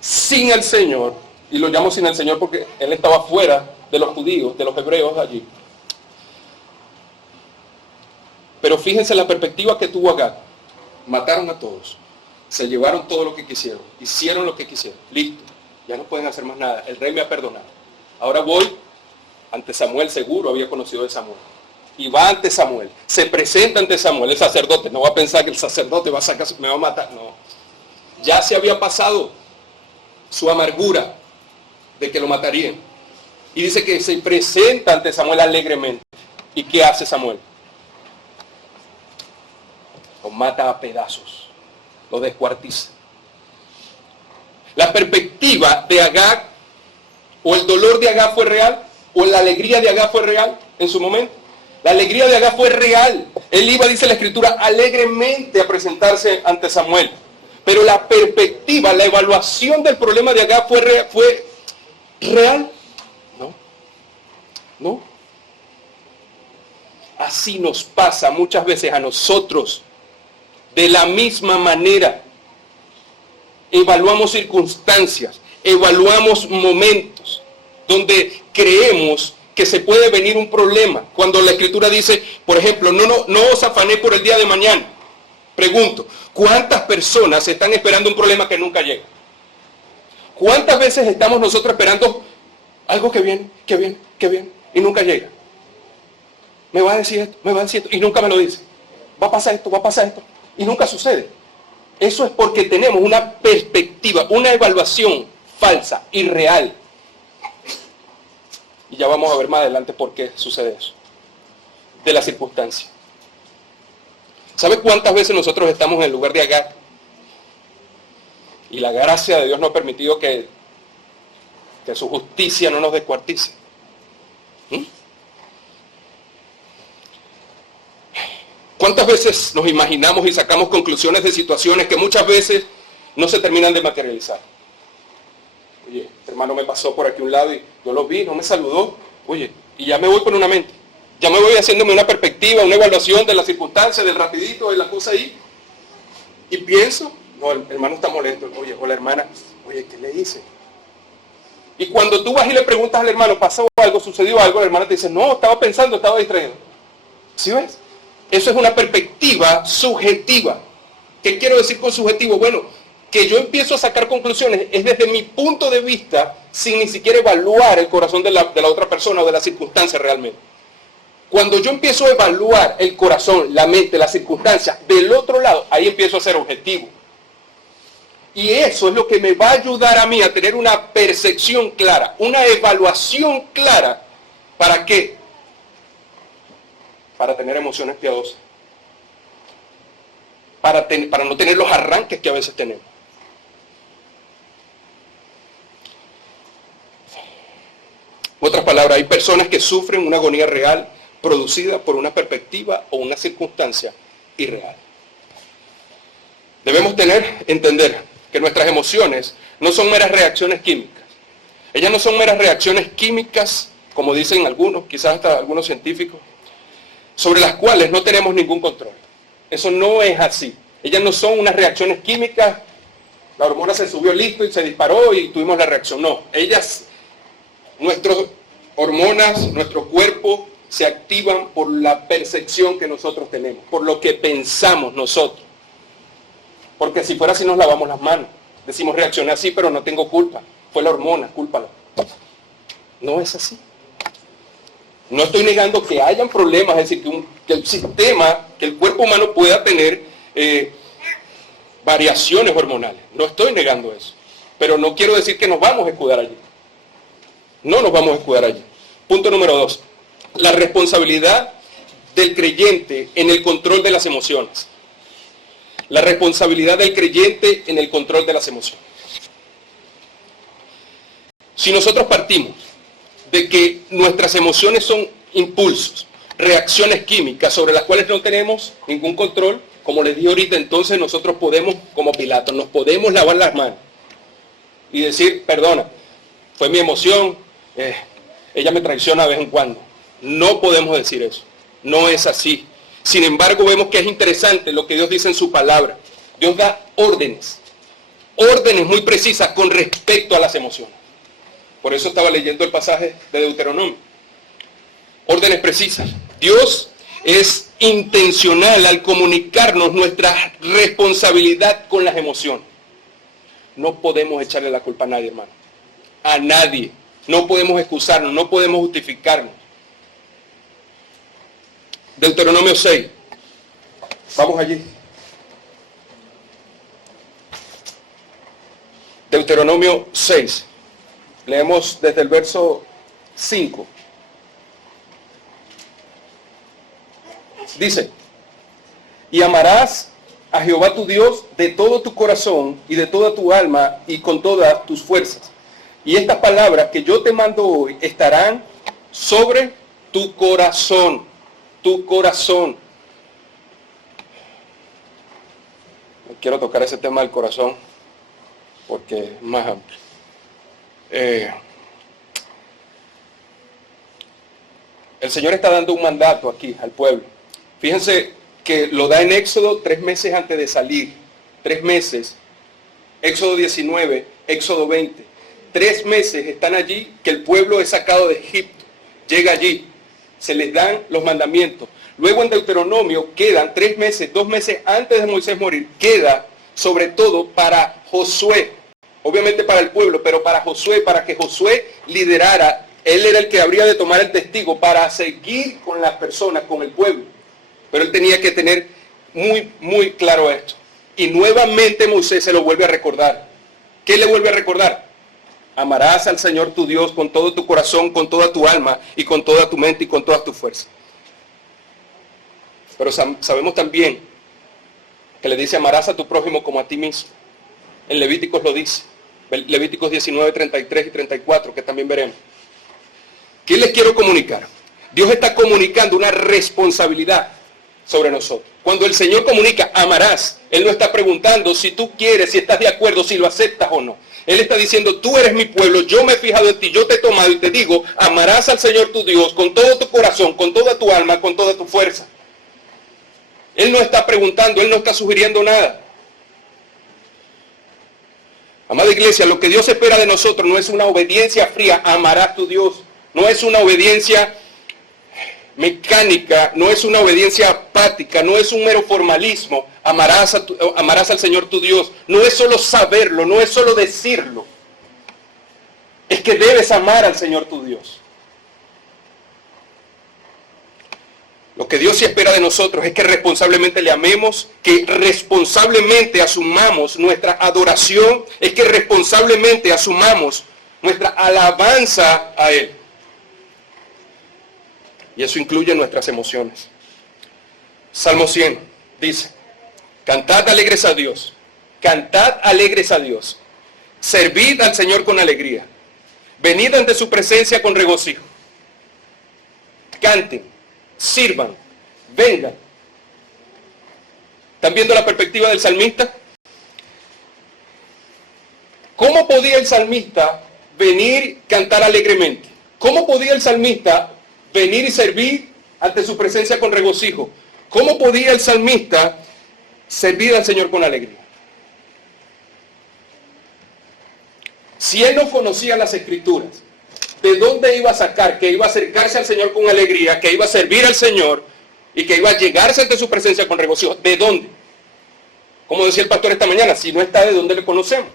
sin el Señor, y lo llamo sin el Señor porque él estaba fuera de los judíos, de los hebreos allí. Pero fíjense la perspectiva que tuvo Agag. Mataron a todos, se llevaron todo lo que quisieron, hicieron lo que quisieron, listo, ya no pueden hacer más nada, el rey me ha perdonado. Ahora voy ante Samuel, seguro había conocido de Samuel. Y va ante Samuel, se presenta ante Samuel, el sacerdote. No va a pensar que el sacerdote va a sacar, me va a matar. No. Ya se había pasado su amargura de que lo matarían. Y dice que se presenta ante Samuel alegremente. ¿Y qué hace Samuel? Lo mata a pedazos, lo descuartiza. La perspectiva de Agag, o el dolor de Agag fue real, o la alegría de Agag fue real en su momento. La alegría de Agag fue real. Él iba, dice la Escritura, alegremente a presentarse ante Samuel. Pero la perspectiva, la evaluación del problema de Agag fue real. No. Así nos pasa muchas veces a nosotros. De la misma manera, evaluamos circunstancias, evaluamos momentos donde creemos que se puede venir un problema. Cuando la Escritura dice, por ejemplo, no os afanéis por el día de mañana. Pregunto, ¿cuántas personas están esperando un problema que nunca llega? ¿Cuántas veces estamos nosotros esperando algo que viene, y nunca llega? Me va a decir esto, y nunca me lo dice. Va a pasar esto, y nunca sucede. Eso es porque tenemos una perspectiva, una evaluación falsa, irreal. Y ya vamos a ver más adelante por qué sucede eso. De la circunstancia. ¿Sabe cuántas veces nosotros estamos en el lugar de Agag? Y la gracia de Dios no ha permitido que su justicia no nos descuartice. ¿Cuántas veces nos imaginamos y sacamos conclusiones de situaciones que muchas veces no se terminan de materializar? Oye, este hermano me pasó por aquí a un lado y yo lo vi, no me saludó. Oye, y ya me voy por una mente. Ya me voy haciéndome una perspectiva, una evaluación de las circunstancias, del rapidito, de la cosa ahí. Y pienso, no, el hermano está molesto. Oye, o la hermana, oye, ¿qué le hice? Y cuando tú vas y le preguntas al hermano, ¿pasó algo, sucedió algo? La hermana te dice, no, estaba pensando, estaba distraído. ¿Sí ves? Eso es una perspectiva subjetiva. ¿Qué quiero decir con subjetivo? Bueno, que yo empiezo a sacar conclusiones es desde mi punto de vista, sin ni siquiera evaluar el corazón de la otra persona o de la circunstancia realmente. Cuando yo empiezo a evaluar el corazón, la mente, la circunstancia del otro lado, ahí empiezo a ser objetivo. Y eso es lo que me va a ayudar a mí a tener una percepción clara, una evaluación clara. ¿Para qué? Para tener emociones piadosas. Para no tener los arranques que a veces tenemos. En otras palabras, hay personas que sufren una agonía real producida por una perspectiva o una circunstancia irreal. Debemos entender que nuestras emociones no son meras reacciones químicas. Ellas no son meras reacciones químicas, como dicen algunos, quizás hasta algunos científicos, sobre las cuales no tenemos ningún control. Eso no es así. Ellas no son unas reacciones químicas, la hormona se subió listo y se disparó y tuvimos la reacción. No, nuestras hormonas, nuestro cuerpo se activan por la percepción que nosotros tenemos, por lo que pensamos nosotros. Porque si fuera así nos lavamos las manos. Decimos, reaccioné así, pero no tengo culpa. Fue la hormona, cúlpala. No es así. No estoy negando que hayan problemas, es decir, que el sistema, que el cuerpo humano pueda tener variaciones hormonales. No estoy negando eso. Pero no quiero decir que nos vamos a escudar allí. No nos vamos a escudar allí. Punto número 2. La responsabilidad del creyente en el control de las emociones. La responsabilidad del creyente en el control de las emociones. Si nosotros partimos de que nuestras emociones son impulsos, reacciones químicas sobre las cuales no tenemos ningún control, como les dije ahorita, entonces nosotros podemos, como Pilato, nos podemos lavar las manos y decir, perdona, fue mi emoción, ella me traiciona de vez en cuando. No podemos decir eso, no es así. Sin embargo, vemos que es interesante lo que Dios dice en su palabra. Dios da órdenes muy precisas con respecto a las emociones. Por eso estaba leyendo el pasaje de Deuteronomio. Órdenes precisas. Dios es intencional al comunicarnos nuestra responsabilidad con las emociones. No podemos echarle la culpa a nadie, hermano. A nadie. No podemos excusarnos, no podemos justificarnos. Deuteronomio 6. Vamos allí. Deuteronomio 6. Leemos desde el verso 5. Dice, y amarás a Jehová tu Dios de todo tu corazón y de toda tu alma y con todas tus fuerzas. Y estas palabras que yo te mando hoy estarán sobre tu corazón. Tu corazón. No quiero tocar ese tema del corazón porque es más amplio. El Señor está dando un mandato aquí al pueblo. Fíjense que lo da en Éxodo 3 meses antes de salir. 3 meses. Éxodo 19, Éxodo 20. 3 meses están allí que el pueblo es sacado de Egipto. Llega allí. Se les dan los mandamientos. Luego en Deuteronomio quedan 3 meses, 2 meses antes de Moisés morir, queda sobre todo para Josué. Obviamente para el pueblo, pero para Josué, para que Josué liderara. Él era el que habría de tomar el testigo para seguir con las personas, con el pueblo. Pero él tenía que tener muy claro esto. Y nuevamente Moisés se lo vuelve a recordar. ¿Qué le vuelve a recordar? Amarás al Señor tu Dios con todo tu corazón, con toda tu alma y con toda tu mente y con todas tus fuerzas. Pero sabemos también que le dice amarás a tu prójimo como a ti mismo. En Levíticos lo dice. Levíticos 19, 33 y 34, que también veremos. ¿Qué les quiero comunicar? Dios está comunicando una responsabilidad sobre nosotros. Cuando el Señor comunica amarás, Él no está preguntando si tú quieres, si estás de acuerdo, si lo aceptas o no. Él está diciendo, tú eres mi pueblo, yo me he fijado en ti, yo te he tomado y te digo, amarás al Señor tu Dios con todo tu corazón, con toda tu alma, con toda tu fuerza. Él no está preguntando, Él no está sugiriendo nada. Amada iglesia, lo que Dios espera de nosotros no es una obediencia fría, amarás a tu Dios. No es una obediencia mecánica, no es una obediencia apática, no es un mero formalismo. Amarás al Señor tu Dios. No es solo saberlo, no es solo decirlo. Es que debes amar al Señor tu Dios. Lo que Dios sí espera de nosotros es que responsablemente le amemos, que responsablemente asumamos nuestra adoración, es que responsablemente asumamos nuestra alabanza a Él. Y eso incluye nuestras emociones. Salmo 100 dice, cantad alegres a Dios, cantad alegres a Dios, servid al Señor con alegría, venid ante su presencia con regocijo, canten, sirvan, vengan. ¿Están viendo la perspectiva del salmista? ¿Cómo podía el salmista venir, cantar alegremente? ¿Cómo podía el salmista venir y servir ante su presencia con regocijo? ¿Cómo podía el salmista servir al Señor con alegría? Si él no conocía las Escrituras, ¿de dónde iba a sacar que iba a acercarse al Señor con alegría, que iba a servir al Señor y que iba a llegarse ante su presencia con regocijo? ¿De dónde? Como decía el pastor esta mañana, si no está, ¿de dónde le conocemos?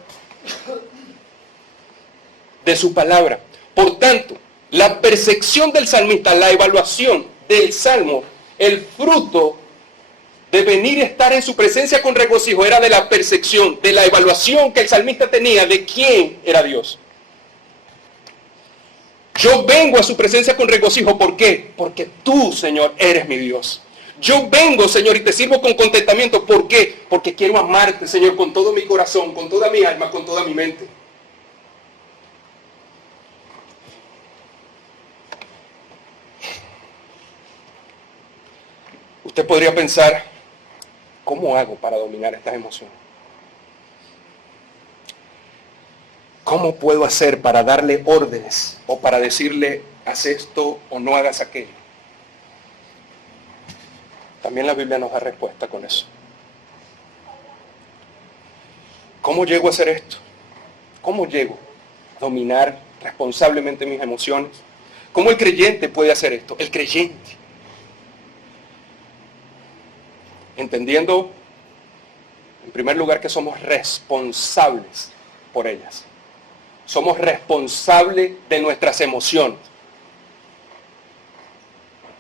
De su palabra. Por tanto, La percepción del salmista, la evaluación del salmo, el fruto de venir a estar en su presencia con regocijo era de la percepción, de la evaluación que el salmista tenía de quién era Dios. Yo vengo a su presencia con regocijo, ¿por qué? Porque tú, Señor, eres mi Dios. Yo vengo, Señor, y te sirvo con contentamiento, ¿por qué? Porque quiero amarte, Señor, con todo mi corazón, con toda mi alma, con toda mi mente. Usted podría pensar, ¿cómo hago para dominar estas emociones? ¿Cómo puedo hacer para darle órdenes o para decirle, haz esto o no hagas aquello? También la Biblia nos da respuesta con eso. ¿Cómo llego a hacer esto? ¿Cómo llego a dominar responsablemente mis emociones? ¿Cómo el creyente puede hacer esto? El creyente. Entendiendo, en primer lugar, que somos responsables por ellas. Somos responsables de nuestras emociones.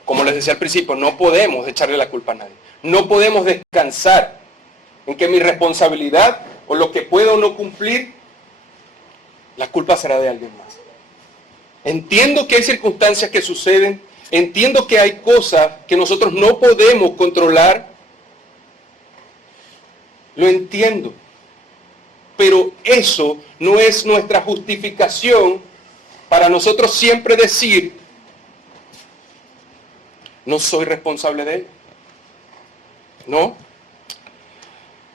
Como les decía al principio, no podemos echarle la culpa a nadie. No podemos descansar en que mi responsabilidad o lo que puedo o no cumplir, la culpa será de alguien más. Entiendo que hay circunstancias que suceden, entiendo que hay cosas que nosotros no podemos controlar, lo entiendo, pero eso no es nuestra justificación para nosotros siempre decir, no soy responsable de él. No.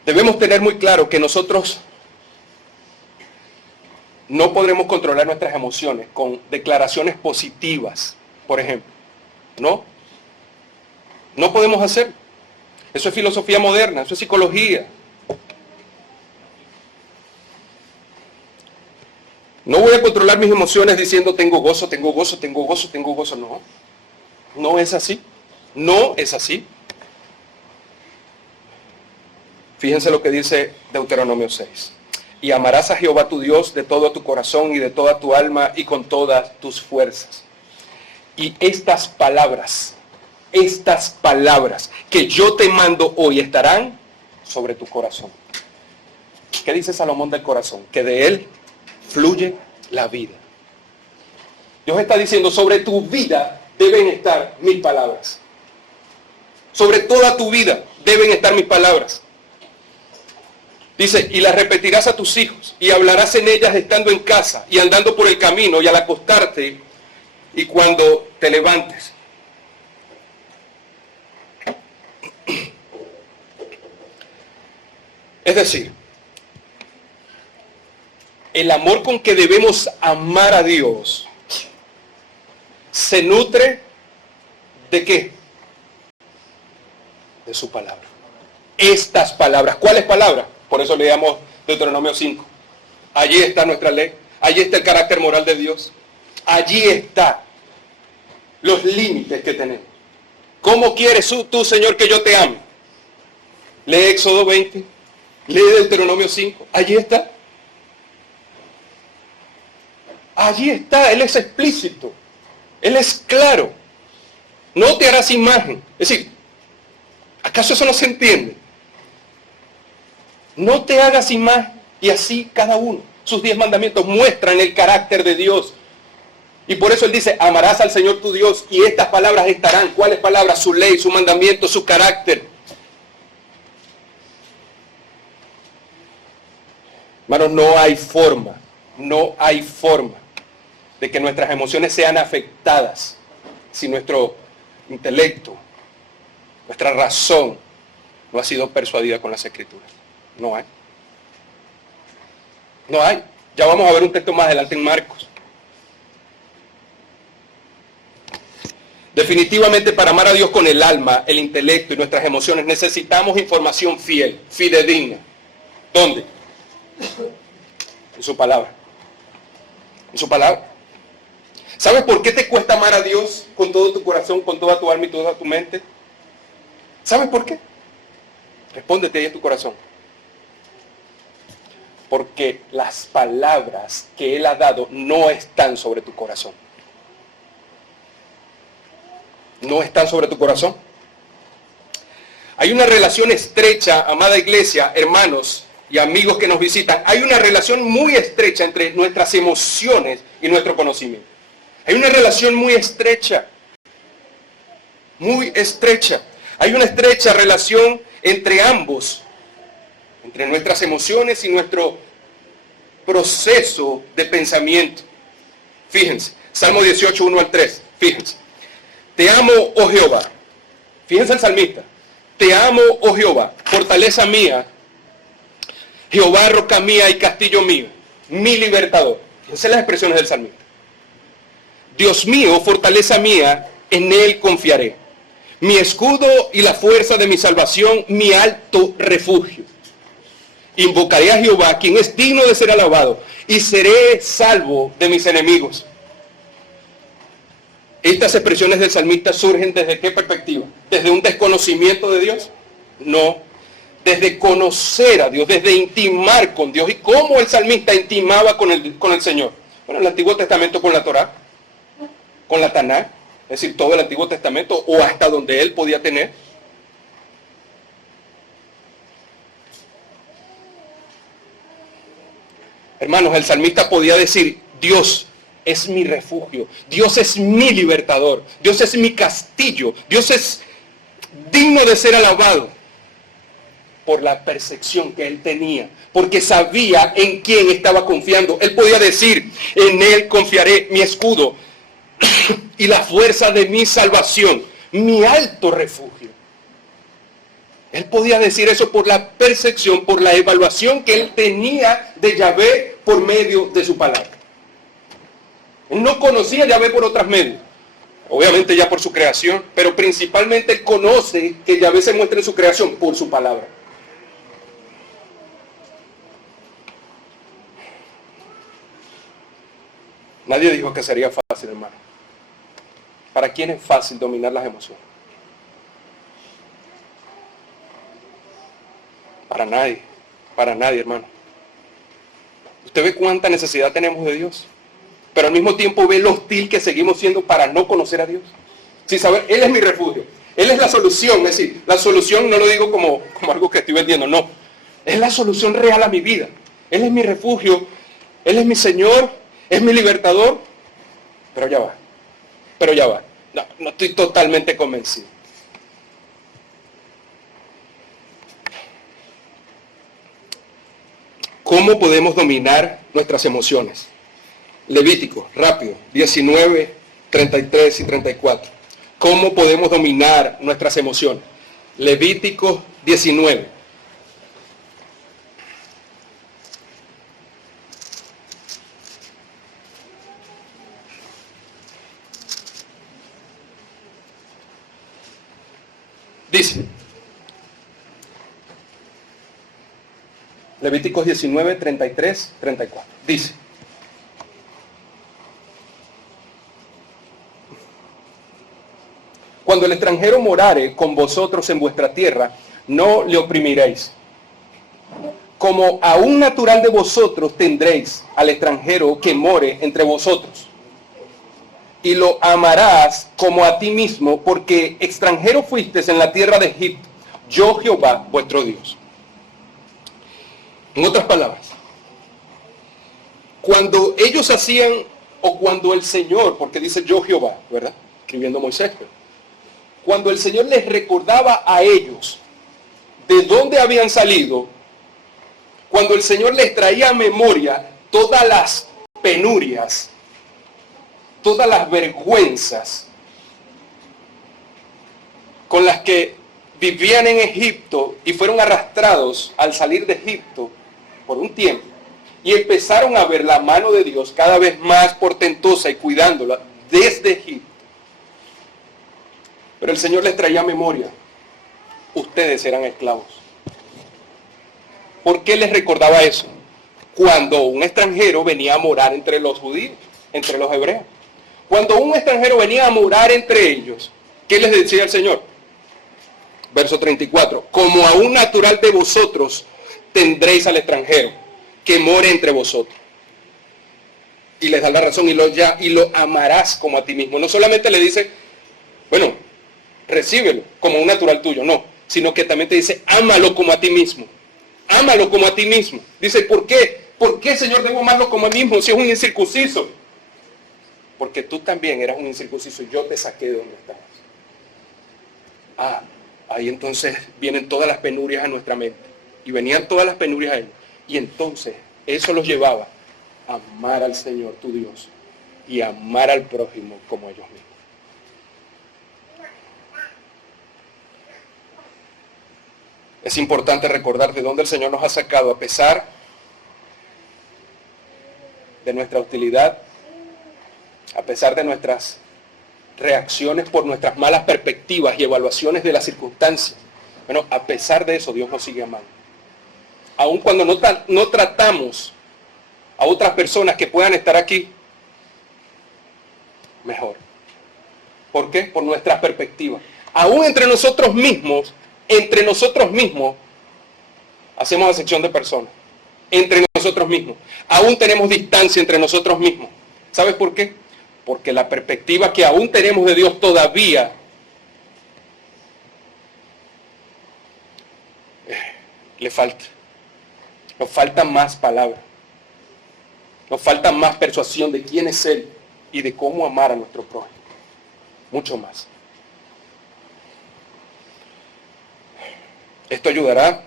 Debemos tener muy claro que nosotros no podremos controlar nuestras emociones con declaraciones positivas, por ejemplo. No. No podemos hacerlo. Eso es filosofía moderna, eso es psicología. No voy a controlar mis emociones diciendo tengo gozo, tengo gozo, tengo gozo, tengo gozo. No. No es así. No es así. Fíjense lo que dice Deuteronomio 6. Y amarás a Jehová tu Dios de todo tu corazón y de toda tu alma y con todas tus fuerzas. Y estas palabras que yo te mando hoy estarán sobre tu corazón. ¿Qué dice Salomón del corazón? Que de él fluye la vida. Dios está diciendo, sobre tu vida deben estar mis palabras. Sobre toda tu vida deben estar mis palabras. Dice, y las repetirás a tus hijos, y hablarás en ellas estando en casa, y andando por el camino, y al acostarte, y cuando te levantes. Es decir, el amor con que debemos amar a Dios se nutre ¿de qué? De su palabra. Estas palabras. ¿Cuáles palabras? Por eso leamos Deuteronomio 5. Allí está nuestra ley. Allí está el carácter moral de Dios. Allí está los límites que tenemos. ¿Cómo quieres tú, Señor, que yo te ame? Lee Éxodo 20. Lee Deuteronomio 5. Allí está. Allí está. Él es explícito. Él es claro. No te harás imagen. Es decir, ¿acaso eso no se entiende? No te hagas imagen. Y así cada uno. Sus 10 mandamientos muestran el carácter de Dios. Y por eso Él dice, amarás al Señor tu Dios. Y estas palabras estarán. ¿Cuáles palabras? Su ley, su mandamiento, su carácter. Hermanos, no hay forma de que nuestras emociones sean afectadas si nuestro intelecto, nuestra razón no ha sido persuadida con las Escrituras. No hay. No hay. Ya vamos a ver un texto más adelante en Marcos. Definitivamente para amar a Dios con el alma, el intelecto y nuestras emociones necesitamos información fiel, fidedigna. ¿Dónde? En su palabra. En su palabra. ¿Sabes por qué te cuesta amar a Dios con todo tu corazón, con toda tu alma y toda tu mente? ¿Sabes por qué? Respóndete ahí en tu corazón. Porque las palabras que Él ha dado no están sobre tu corazón. ¿No están sobre tu corazón? Hay una relación estrecha, amada iglesia, hermanos y amigos que nos visitan. Hay una relación muy estrecha entre nuestras emociones y nuestro conocimiento. Hay una relación muy estrecha. Muy estrecha. Hay una estrecha relación entre ambos. Entre nuestras emociones y nuestro proceso de pensamiento. Fíjense, Salmo 18, 1 al 3. Fíjense. Te amo, oh Jehová. Fíjense el salmista. Te amo, oh Jehová, fortaleza mía. Jehová, roca mía y castillo mío, mi libertador. Fíjense las expresiones del salmista. Dios mío, fortaleza mía, en él confiaré. Mi escudo y la fuerza de mi salvación, mi alto refugio. Invocaré a Jehová, quien es digno de ser alabado, y seré salvo de mis enemigos. Estas expresiones del salmista surgen ¿desde qué perspectiva? ¿Desde un desconocimiento de Dios? No. Desde conocer a Dios, desde intimar con Dios. ¿Y cómo el salmista intimaba con el Señor? Bueno, en el Antiguo Testamento con la Torá, con la Tanakh, es decir, todo el Antiguo Testamento, o hasta donde él podía tener. Hermanos, el salmista podía decir, Dios es mi refugio, Dios es mi libertador, Dios es mi castillo, Dios es digno de ser alabado por la percepción que él tenía, porque sabía en quién estaba confiando. Él podía decir, en él confiaré, mi escudo y la fuerza de mi salvación, mi alto refugio. Él podía decir eso por la percepción, por la evaluación que él tenía de Yahvé por medio de su palabra. Él no conocía a Yahvé por otros medios, obviamente ya por su creación, pero principalmente conoce que Yahvé se muestra en su creación por su palabra. Nadie dijo que sería fácil, hermano. ¿Para quién es fácil dominar las emociones? Para nadie, hermano. Usted ve cuánta necesidad tenemos de Dios, pero al mismo tiempo ve lo hostil que seguimos siendo para no conocer a Dios. Sin saber, Él es mi refugio, Él es la solución. Es decir, la solución no lo digo como algo que estoy vendiendo, no. Es la solución real a mi vida. Él es mi refugio, Él es mi Señor, es mi libertador. Pero ya va. No estoy totalmente convencido. ¿Cómo podemos dominar nuestras emociones? Levítico, rápido, 19, 33 y 34. ¿Cómo podemos dominar nuestras emociones? Levítico 19. Dice, Levíticos 19, 33, 34. Dice, cuando el extranjero morare con vosotros en vuestra tierra, no le oprimiréis. Como a un natural de vosotros tendréis al extranjero que more entre vosotros. Y lo amarás como a ti mismo, porque extranjero fuisteis en la tierra de Egipto, yo Jehová vuestro Dios. En otras palabras, cuando ellos hacían, o cuando el Señor, porque dice yo Jehová, ¿verdad? Escribiendo Moisés, cuando el Señor les recordaba a ellos de dónde habían salido, cuando el Señor les traía a memoria todas las penurias, todas las vergüenzas con las que vivían en Egipto y fueron arrastrados al salir de Egipto por un tiempo, y empezaron a ver la mano de Dios cada vez más portentosa y cuidándola desde Egipto. Pero el Señor les traía memoria, ustedes eran esclavos. ¿Por qué les recordaba eso? Cuando un extranjero venía a morar entre los judíos, entre los hebreos. Cuando un extranjero venía a morar entre ellos, ¿qué les decía el Señor? Verso 34. Como a un natural de vosotros tendréis al extranjero que more entre vosotros. Y les da la razón y lo amarás como a ti mismo. No solamente le dice, bueno, recíbelo como un natural tuyo, no, sino que también te dice, ámalo como a ti mismo. Ámalo como a ti mismo. Dice, ¿por qué? ¿Por qué, Señor, debo amarlo como a mí mismo si es un incircunciso? Porque tú también eras un incircunciso y yo te saqué de donde estabas. Ahí entonces vienen todas las penurias a nuestra mente. Y venían todas las penurias a ellos. Y entonces eso los llevaba a amar al Señor, tu Dios, y a amar al prójimo como ellos mismos. Es importante recordar de dónde el Señor nos ha sacado a pesar de nuestra hostilidad, a pesar de nuestras reacciones por nuestras malas perspectivas y evaluaciones de las circunstancias. Bueno, a pesar de eso, Dios nos sigue amando. Aun cuando no tratamos a otras personas que puedan estar aquí, mejor. ¿Por qué? Por nuestras perspectivas. Aún entre nosotros mismos, hacemos acepción de personas. Entre nosotros mismos. Aún tenemos distancia entre nosotros mismos. ¿Sabes por qué? Porque la perspectiva que aún tenemos de Dios todavía le falta. Nos faltan más palabras. Nos falta más persuasión de quién es Él y de cómo amar a nuestro prójimo. Mucho más. Esto ayudará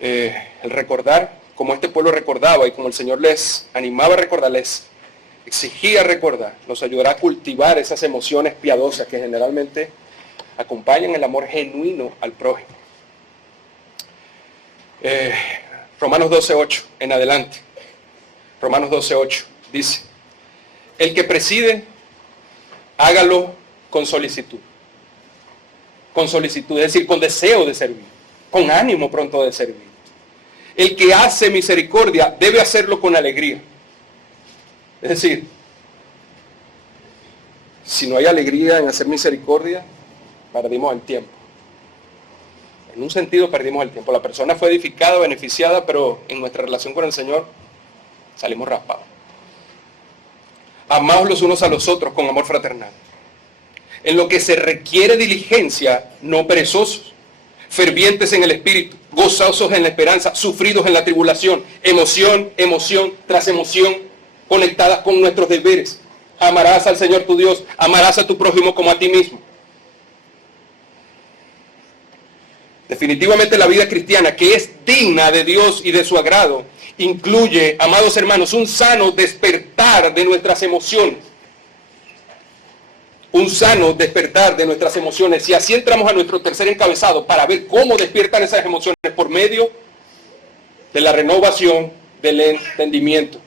el recordar, como este pueblo recordaba y como el Señor les animaba a recordar, les exigía recordar, nos ayudará a cultivar esas emociones piadosas que generalmente acompañan el amor genuino al prójimo. Romanos 12:8 en adelante. Romanos 12:8 dice, el que preside, hágalo con solicitud. Con solicitud, es decir, con deseo de servir, con ánimo pronto de servir. El que hace misericordia debe hacerlo con alegría. Es decir, si no hay alegría en hacer misericordia, perdimos el tiempo. En un sentido perdimos el tiempo. La persona fue edificada, beneficiada, pero en nuestra relación con el Señor salimos raspados. Amaos los unos a los otros con amor fraternal. En lo que se requiere diligencia, no perezosos, fervientes en el espíritu, gozosos en la esperanza, sufridos en la tribulación, emoción tras emoción, conectadas con nuestros deberes. Amarás al Señor tu Dios, amarás a tu prójimo como a ti mismo. Definitivamente la vida cristiana, que es digna de Dios y de su agrado, incluye, amados hermanos, un sano despertar de nuestras emociones. Un sano despertar de nuestras emociones. Y así entramos a nuestro tercer encabezado para ver cómo despiertan esas emociones por medio de la renovación del entendimiento.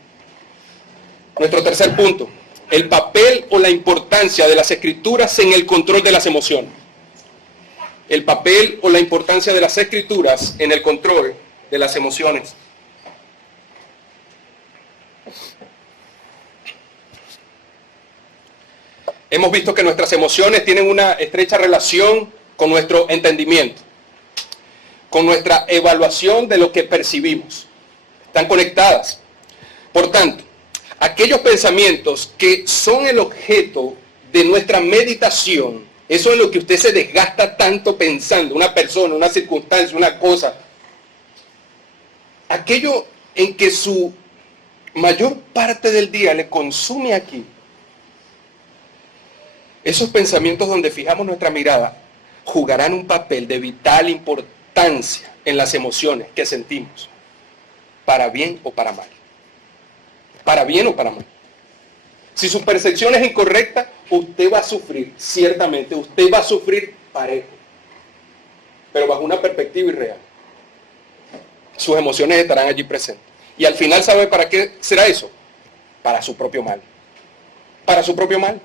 Nuestro tercer punto, el papel o la importancia de las Escrituras en el control de las emociones. El papel o la importancia de las Escrituras en el control de las emociones. Hemos visto que nuestras emociones tienen una estrecha relación con nuestro entendimiento, con nuestra evaluación de lo que percibimos. Están conectadas. Por tanto, aquellos pensamientos que son el objeto de nuestra meditación, eso es lo que usted se desgasta tanto pensando, una persona, una circunstancia, una cosa, aquello en que su mayor parte del día le consume aquí, esos pensamientos donde fijamos nuestra mirada jugarán un papel de vital importancia en las emociones que sentimos, para bien o para mal. Para bien o para mal. Si su percepción es incorrecta, usted va a sufrir, ciertamente, usted va a sufrir parejo, pero bajo una perspectiva irreal. Sus emociones estarán allí presentes. Y al final, ¿sabe para qué será eso? Para su propio mal. Para su propio mal.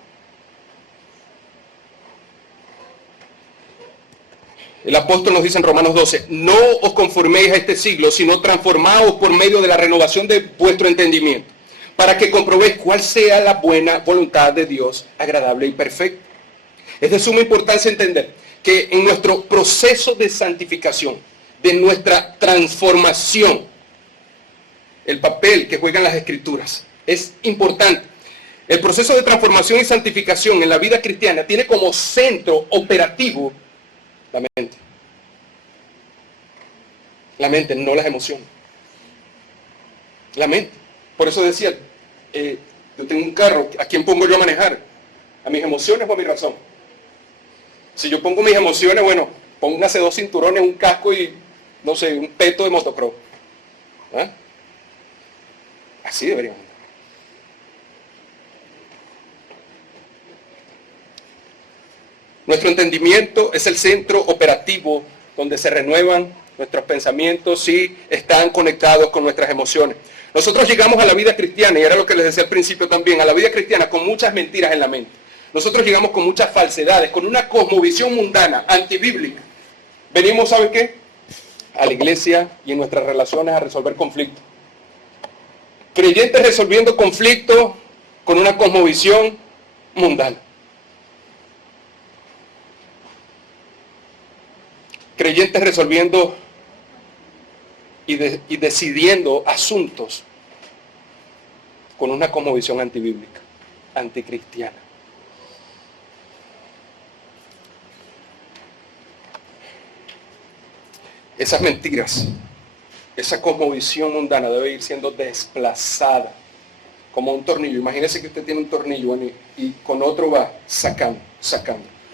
El apóstol nos dice en Romanos 12, no os conforméis a este siglo, sino transformaos por medio de la renovación de vuestro entendimiento, para que comprobéis cuál sea la buena voluntad de Dios, agradable y perfecta. Es de suma importancia entender que en nuestro proceso de santificación, de nuestra transformación, el papel que juegan las Escrituras es importante. El proceso de transformación y santificación en la vida cristiana tiene como centro operativo la mente. La mente, no las emociones. La mente. Por eso decía, yo tengo un carro, ¿a quién pongo yo a manejar? ¿A mis emociones o a mi razón? Si yo pongo mis emociones, bueno, póngase 2 cinturones, un casco y, no sé, un peto de motocross. ¿Ah? Así deberíamos. Nuestro entendimiento es el centro operativo donde se renuevan nuestros pensamientos y están conectados con nuestras emociones. Nosotros llegamos a la vida cristiana, y era lo que les decía al principio también, a la vida cristiana con muchas mentiras en la mente. Nosotros llegamos con muchas falsedades, con una cosmovisión mundana, antibíblica. Venimos, ¿sabe qué? A la iglesia y en nuestras relaciones a resolver conflictos. Creyentes resolviendo conflictos con una cosmovisión mundana. Creyentes resolviendo y decidiendo asuntos con una cosmovisión antibíblica, anticristiana. Esas mentiras, esa cosmovisión mundana debe ir siendo desplazada como un tornillo. Imagínese que usted tiene un tornillo y con otro va sacando.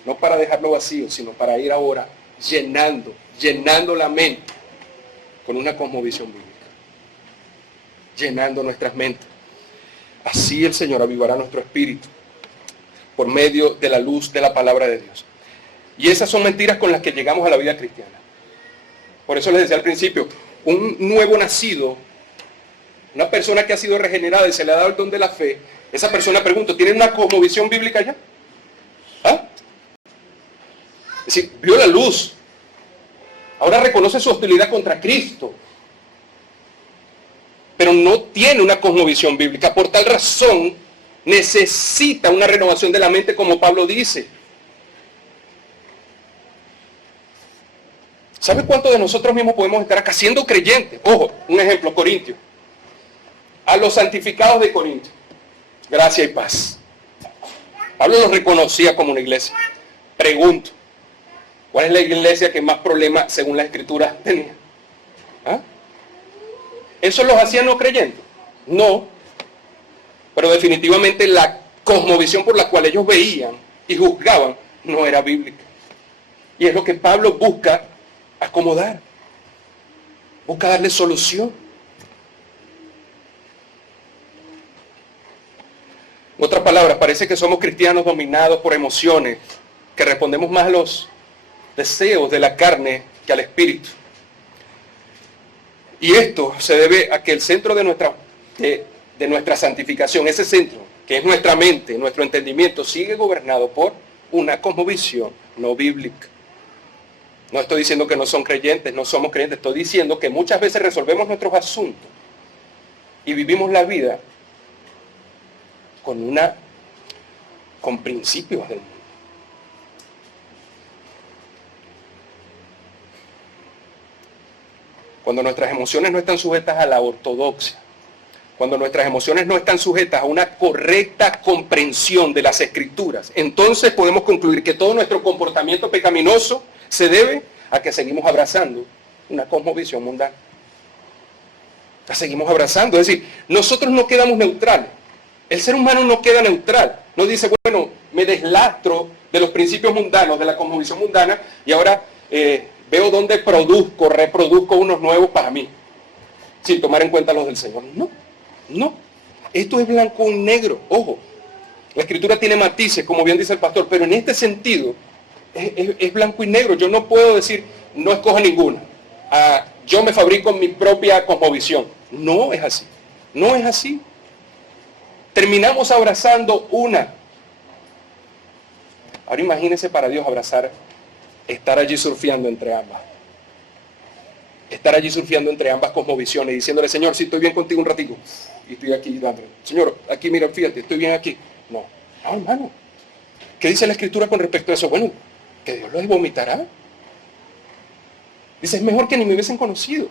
No para dejarlo vacío, sino para ir ahora llenando la mente con una cosmovisión bíblica. Llenando nuestras mentes. Así el Señor avivará nuestro espíritu por medio de la luz de la palabra de Dios. Y esas son mentiras con las que llegamos a la vida cristiana. Por eso les decía al principio, un nuevo nacido, una persona que ha sido regenerada y se le ha dado el don de la fe, esa persona, pregunto, ¿tiene una cosmovisión bíblica ya? ¿Ah? Es decir, vio la luz. Ahora reconoce su hostilidad contra Cristo. Pero no tiene una cosmovisión bíblica. Por tal razón, necesita una renovación de la mente, como Pablo dice. ¿Sabe cuántos de nosotros mismos podemos estar acá siendo creyentes? Ojo, un ejemplo, Corintios. A los santificados de Corinto. Gracia y paz. Pablo los reconocía como una iglesia. Pregunto, ¿cuál es la iglesia que más problemas, según la Escritura, tenía? ¿Ah? ¿Eso los hacía no creyentes? No. Pero definitivamente la cosmovisión por la cual ellos veían y juzgaban no era bíblica. Y es lo que Pablo busca acomodar. Busca darle solución. En otras palabras, parece que somos cristianos dominados por emociones, que respondemos más a los deseos de la carne que al espíritu. Y esto se debe a que el centro de nuestra santificación, ese centro, que es nuestra mente, nuestro entendimiento, sigue gobernado por una cosmovisión no bíblica. No estoy diciendo que no son creyentes, no somos creyentes, estoy diciendo que muchas veces resolvemos nuestros asuntos y vivimos la vida con principios del mundo. Cuando nuestras emociones no están sujetas a la ortodoxia, cuando nuestras emociones no están sujetas a una correcta comprensión de las Escrituras, entonces podemos concluir que todo nuestro comportamiento pecaminoso se debe a que seguimos abrazando una cosmovisión mundana. La seguimos abrazando, es decir, nosotros no quedamos neutrales. El ser humano no queda neutral. No dice, bueno, me deslastro de los principios mundanos, de la cosmovisión mundana, y ahora veo dónde reproduzco unos nuevos para mí, sin tomar en cuenta los del Señor. No. Esto es blanco y negro. Ojo, la Escritura tiene matices, como bien dice el pastor, pero en este sentido es blanco y negro. Yo no puedo decir, no escojo ninguna. Yo me fabrico mi propia cosmovisión. No es así. No es así. Terminamos abrazando una. Ahora imagínense para Dios estar allí surfeando entre ambas. Estar allí surfeando entre ambas cosmovisiones, diciéndole, Señor, si estoy bien contigo un ratito, y estoy aquí dándole. Señor, aquí mira, fíjate, estoy bien aquí. No, hermano. ¿Qué dice la Escritura con respecto a eso? Bueno, que Dios los vomitará. Dice, es mejor que ni me hubiesen conocido.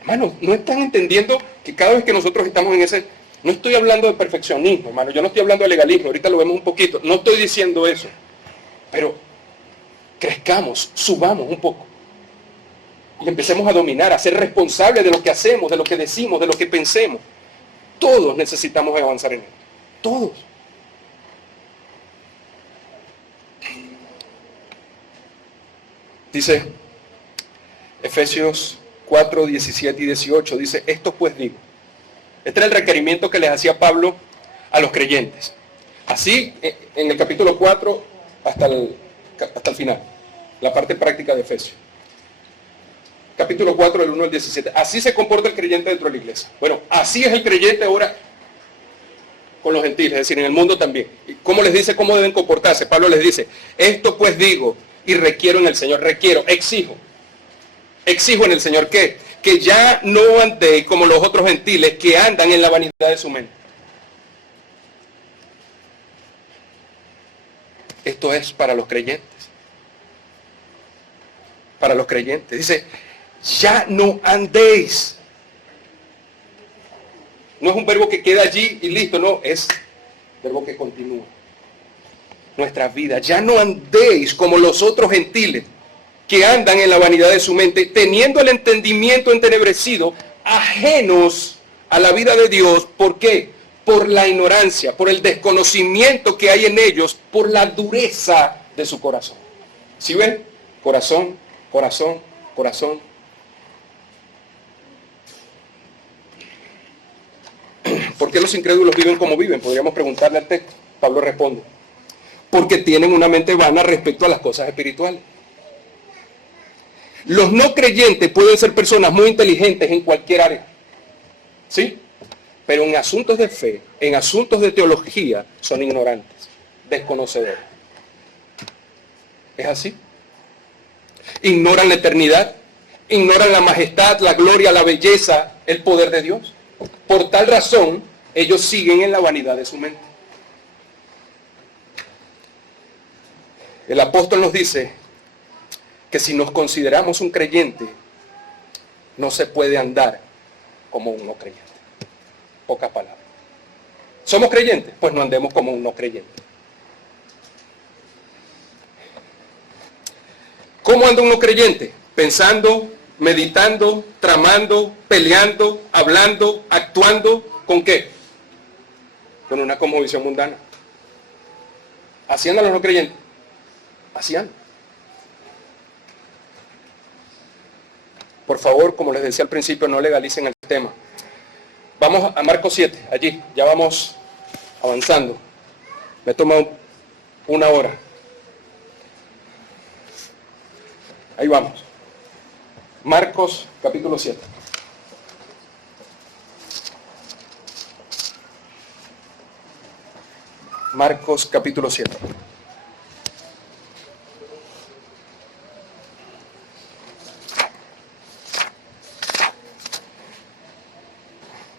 Hermanos, no están entendiendo que cada vez que nosotros estamos en ese No estoy hablando de perfeccionismo, hermano. Yo no estoy hablando de legalismo. Ahorita lo vemos un poquito. No estoy diciendo eso. Pero crezcamos, subamos un poco. Y empecemos a dominar, a ser responsables de lo que hacemos, de lo que decimos, de lo que pensemos. Todos necesitamos avanzar en esto. Todos. Dice Efesios 4, 17 y 18. Dice, esto pues digo. Este era el requerimiento que les hacía Pablo a los creyentes. Así, en el capítulo 4 hasta el final. La parte práctica de Efesios. Capítulo 4, del 1 al 17. Así se comporta el creyente dentro de la iglesia. Bueno, así es el creyente ahora con los gentiles, es decir, en el mundo también. ¿Y cómo les dice cómo deben comportarse? Pablo les dice, esto pues digo y requiero en el Señor, exijo en el Señor, ¿qué? Que ya no andéis como los otros gentiles que andan en la vanidad de su mente. Esto es para los creyentes. Para los creyentes. Dice, ya no andéis. No es un verbo que queda allí y listo, no, es verbo que continúa. Nuestra vida. Ya no andéis como los otros gentiles que andan en la vanidad de su mente, teniendo el entendimiento entenebrecido, ajenos a la vida de Dios. ¿Por qué? Por la ignorancia, por el desconocimiento que hay en ellos, por la dureza de su corazón. ¿Sí ven? Corazón, corazón, corazón. ¿Por qué los incrédulos viven como viven? Podríamos preguntarle al texto. Pablo responde, porque tienen una mente vana respecto a las cosas espirituales. Los no creyentes pueden ser personas muy inteligentes en cualquier área, ¿sí? Pero en asuntos de fe, en asuntos de teología, son ignorantes, desconocedores. ¿Es así? Ignoran la eternidad, ignoran la majestad, la gloria, la belleza, el poder de Dios. Por tal razón, ellos siguen en la vanidad de su mente. El apóstol nos dice que si nos consideramos un creyente, no se puede andar como un no creyente. Pocas palabras. ¿Somos creyentes? Pues no andemos como un no creyente. ¿Cómo anda un no creyente? Pensando, meditando, tramando, peleando, hablando, actuando. ¿Con qué? Con una cosmovisión mundana. ¿Así andan los no creyentes? Así andan. Por favor, como les decía al principio, no legalicen el tema. Vamos a Marcos 7, allí, ya vamos avanzando. Me toma una hora. Ahí vamos. Marcos capítulo 7. Marcos capítulo 7.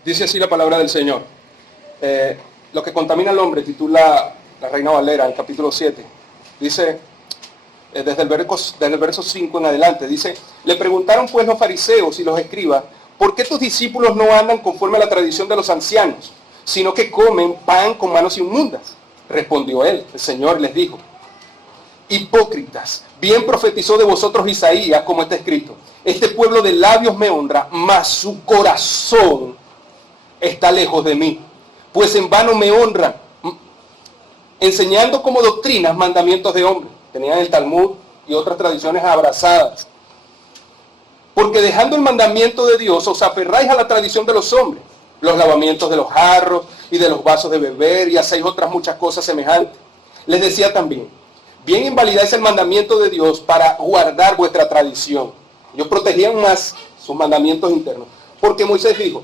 Dice así la palabra del Señor. Lo que contamina al hombre, titula la Reina Valera, el capítulo 7. Dice, desde el verso 5 en adelante, dice, le preguntaron pues los fariseos y los escribas, ¿por qué tus discípulos no andan conforme a la tradición de los ancianos, sino que comen pan con manos inmundas? Respondió él, el Señor les dijo, hipócritas, bien profetizó de vosotros Isaías, como está escrito, este pueblo de labios me honra, mas su corazón está lejos de mí, pues en vano me honran, enseñando como doctrinas mandamientos de hombres. Tenían el Talmud y otras tradiciones abrazadas. Porque dejando el mandamiento de Dios, os aferráis a la tradición de los hombres, los lavamientos de los jarros y de los vasos de beber, y hacéis otras muchas cosas semejantes. Les decía también, bien invalidáis el mandamiento de Dios para guardar vuestra tradición. Ellos protegían más sus mandamientos internos. Porque Moisés dijo,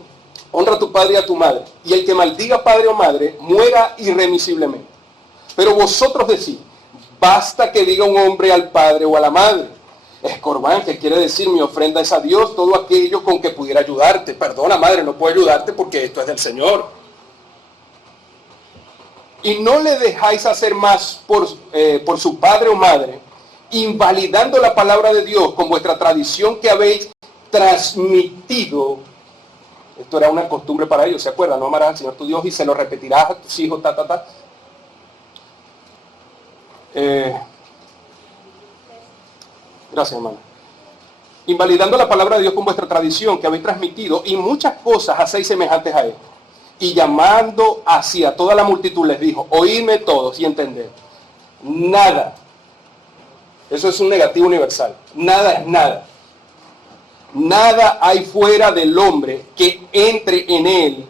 honra a tu padre y a tu madre, y el que maldiga padre o madre, muera irremisiblemente. Pero vosotros decís, basta que diga un hombre al padre o a la madre, escorbán, que quiere decir mi ofrenda es a Dios, todo aquello con que pudiera ayudarte. Perdona madre, no puedo ayudarte porque esto es del Señor. Y no le dejáis hacer más por su padre o madre, invalidando la palabra de Dios con vuestra tradición que habéis transmitido Esto era una costumbre para ellos, ¿se acuerdan? No amarás al Señor tu Dios y se lo repetirás a tus hijos, Gracias, hermano. Invalidando la palabra de Dios con vuestra tradición que habéis transmitido, y muchas cosas hacéis semejantes a esto. Y llamando hacia toda la multitud les dijo, oídme todos y entended. Nada. Eso es un negativo universal. Nada es nada. Nada hay fuera del hombre que entre en él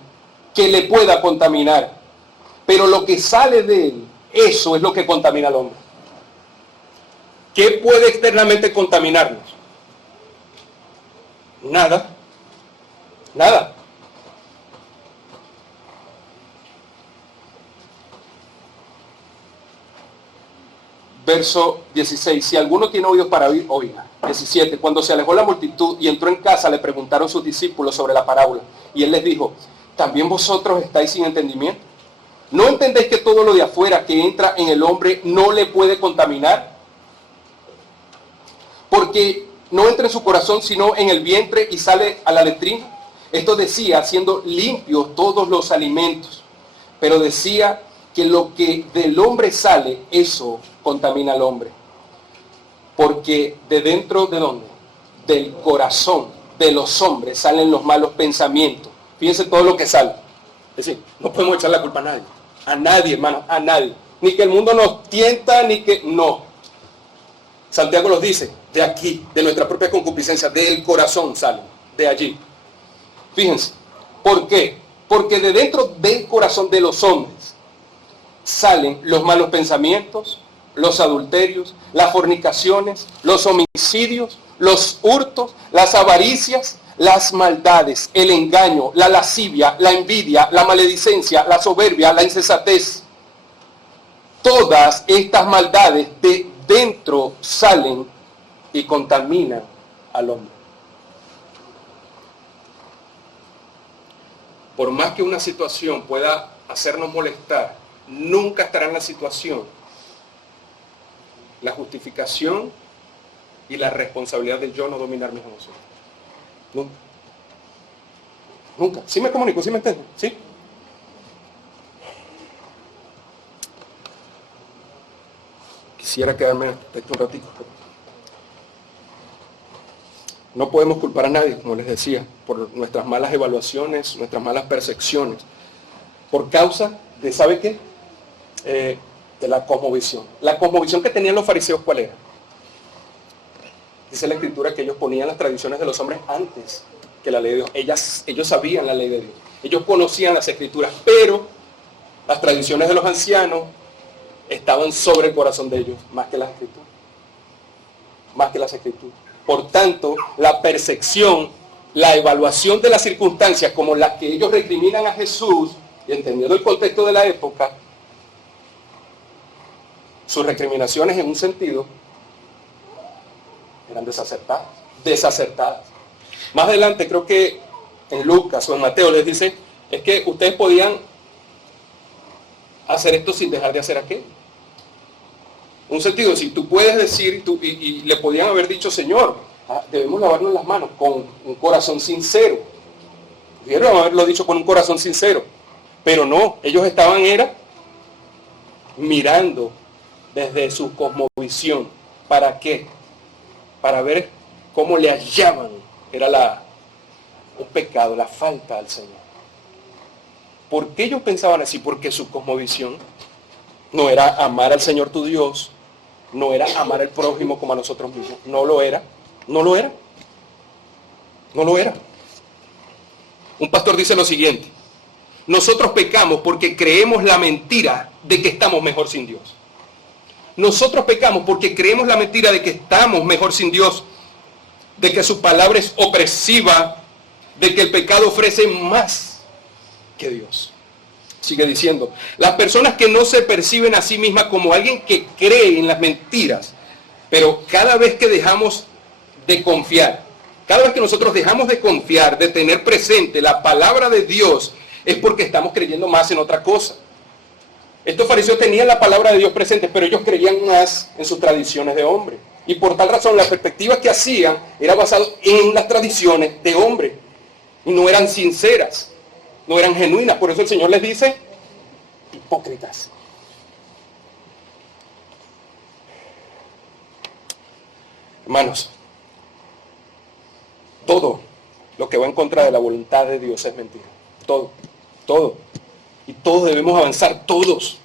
que le pueda contaminar. Pero lo que sale de él, eso es lo que contamina al hombre. ¿Qué puede externamente contaminarnos? Nada. Nada. Verso 16. Si alguno tiene oídos para oír, oiga. 17. Cuando se alejó la multitud y entró en casa, le preguntaron sus discípulos sobre la parábola. Y él les dijo, ¿también vosotros estáis sin entendimiento? ¿No entendéis que todo lo de afuera que entra en el hombre no le puede contaminar? Porque no entra en su corazón sino en el vientre y sale a la letrina. Esto decía, haciendo limpios todos los alimentos. Pero decía que lo que del hombre sale, eso contamina al hombre. Porque de dentro de dónde? Del corazón de los hombres salen los malos pensamientos. Fíjense todo lo que sale. Es decir, no podemos echar la culpa a nadie. A nadie, hermano, a nadie. Ni que el mundo nos tienta, ni que... No. Santiago los dice, de aquí, de nuestra propia concupiscencia, del corazón salen, de allí. Fíjense, ¿por qué? Porque de dentro del corazón de los hombres salen los malos pensamientos, los adulterios, las fornicaciones, los homicidios, los hurtos, las avaricias, las maldades, el engaño, la lascivia, la envidia, la maledicencia, la soberbia, la insensatez. Todas estas maldades de dentro salen y contaminan al hombre. Por más que una situación pueda hacernos molestar, nunca estará en la situación la justificación y la responsabilidad del yo no dominar mis emociones. Nunca. Nunca. ¿Sí me comunico? ¿Sí me entienden? ¿Sí? Quisiera quedarme un ratito. No podemos culpar a nadie, como les decía, por nuestras malas evaluaciones, nuestras malas percepciones, por causa de, ¿sabe qué? De la cosmovisión. La cosmovisión que tenían los fariseos, ¿cuál era? Dice la Escritura que ellos ponían las tradiciones de los hombres antes que la ley de Dios. Ellos sabían la ley de Dios. Ellos conocían las Escrituras, pero las tradiciones de los ancianos estaban sobre el corazón de ellos, más que las Escrituras. Más que las Escrituras. Por tanto, la percepción, la evaluación de las circunstancias como las que ellos recriminan a Jesús, y entendiendo el contexto de la época, sus recriminaciones en un sentido eran desacertadas. Más adelante creo que en Lucas o en Mateo les dice, es que ustedes podían hacer esto sin dejar de hacer aquello. Un sentido, si tú puedes decir, y le podían haber dicho, Señor, debemos lavarnos las manos con un corazón sincero. Debieron haberlo dicho con un corazón sincero. Pero no, ellos estaban mirando desde su cosmovisión. ¿Para qué? Para ver cómo le hallaban. Era un pecado, la falta al Señor. ¿Por qué ellos pensaban así? Porque su cosmovisión no era amar al Señor tu Dios, no era amar al prójimo como a nosotros mismos. No lo era. No lo era. No lo era. Un pastor dice lo siguiente: nosotros pecamos porque creemos la mentira de que estamos mejor sin Dios. Nosotros pecamos porque creemos la mentira de que estamos mejor sin Dios, de que su palabra es opresiva, de que el pecado ofrece más que Dios. Sigue diciendo, las personas que no se perciben a sí mismas como alguien que cree en las mentiras, pero cada vez que dejamos de confiar, cada vez que nosotros dejamos de confiar, de tener presente la palabra de Dios, es porque estamos creyendo más en otra cosa. Estos fariseos tenían la palabra de Dios presente, pero ellos creían más en sus tradiciones de hombre. Y por tal razón, la perspectiva que hacían era basada en las tradiciones de hombre. y no eran sinceras, no eran genuinas. Por eso el Señor les dice, hipócritas. Hermanos, todo lo que va en contra de la voluntad de Dios es mentira. Todo, todo. Y todos debemos avanzar, todos.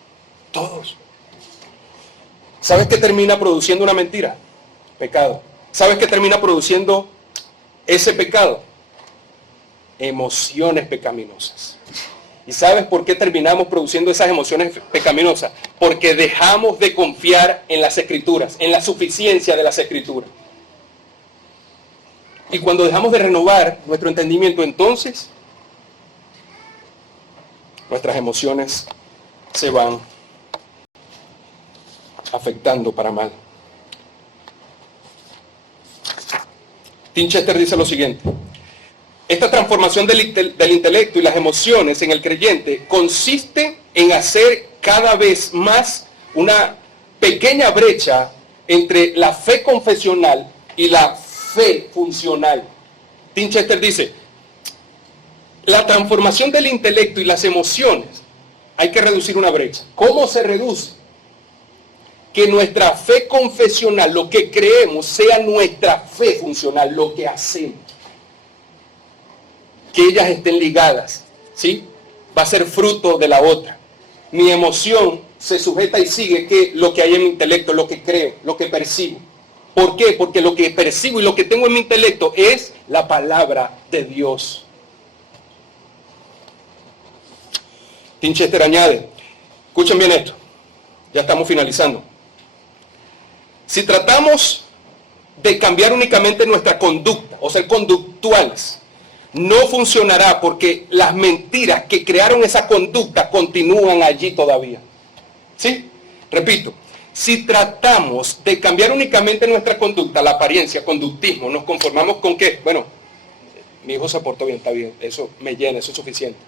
¿Sabes qué termina produciendo una mentira? Pecado. ¿Sabes qué termina produciendo ese pecado? Emociones pecaminosas. ¿Y sabes por qué terminamos produciendo esas emociones pecaminosas? Porque dejamos de confiar en las Escrituras, en la suficiencia de las Escrituras. Y cuando dejamos de renovar nuestro entendimiento, entonces nuestras emociones se van afectando para mal. Tim Chester dice lo siguiente: esta transformación del intelecto y las emociones en el creyente consiste en hacer cada vez más una pequeña brecha entre la fe confesional y la fe funcional. Tim Chester dice, la transformación del intelecto y las emociones, hay que reducir una brecha. ¿Cómo se reduce? Que nuestra fe confesional, lo que creemos, sea nuestra fe funcional, lo que hacemos. Que ellas estén ligadas, ¿sí? Va a ser fruto de la otra. Mi emoción se sujeta y sigue que lo que hay en mi intelecto, lo que creo, lo que percibo. ¿Por qué? Porque lo que percibo y lo que tengo en mi intelecto es la palabra de Dios. Tim Chester añade, escuchen bien esto, ya estamos finalizando. Si tratamos de cambiar únicamente nuestra conducta, o ser conductuales, no funcionará porque las mentiras que crearon esa conducta continúan allí todavía. ¿Sí? Repito, si tratamos de cambiar únicamente nuestra conducta, la apariencia, conductismo, nos conformamos con que, bueno, mi hijo se portó bien, está bien, eso me llena, eso es suficiente.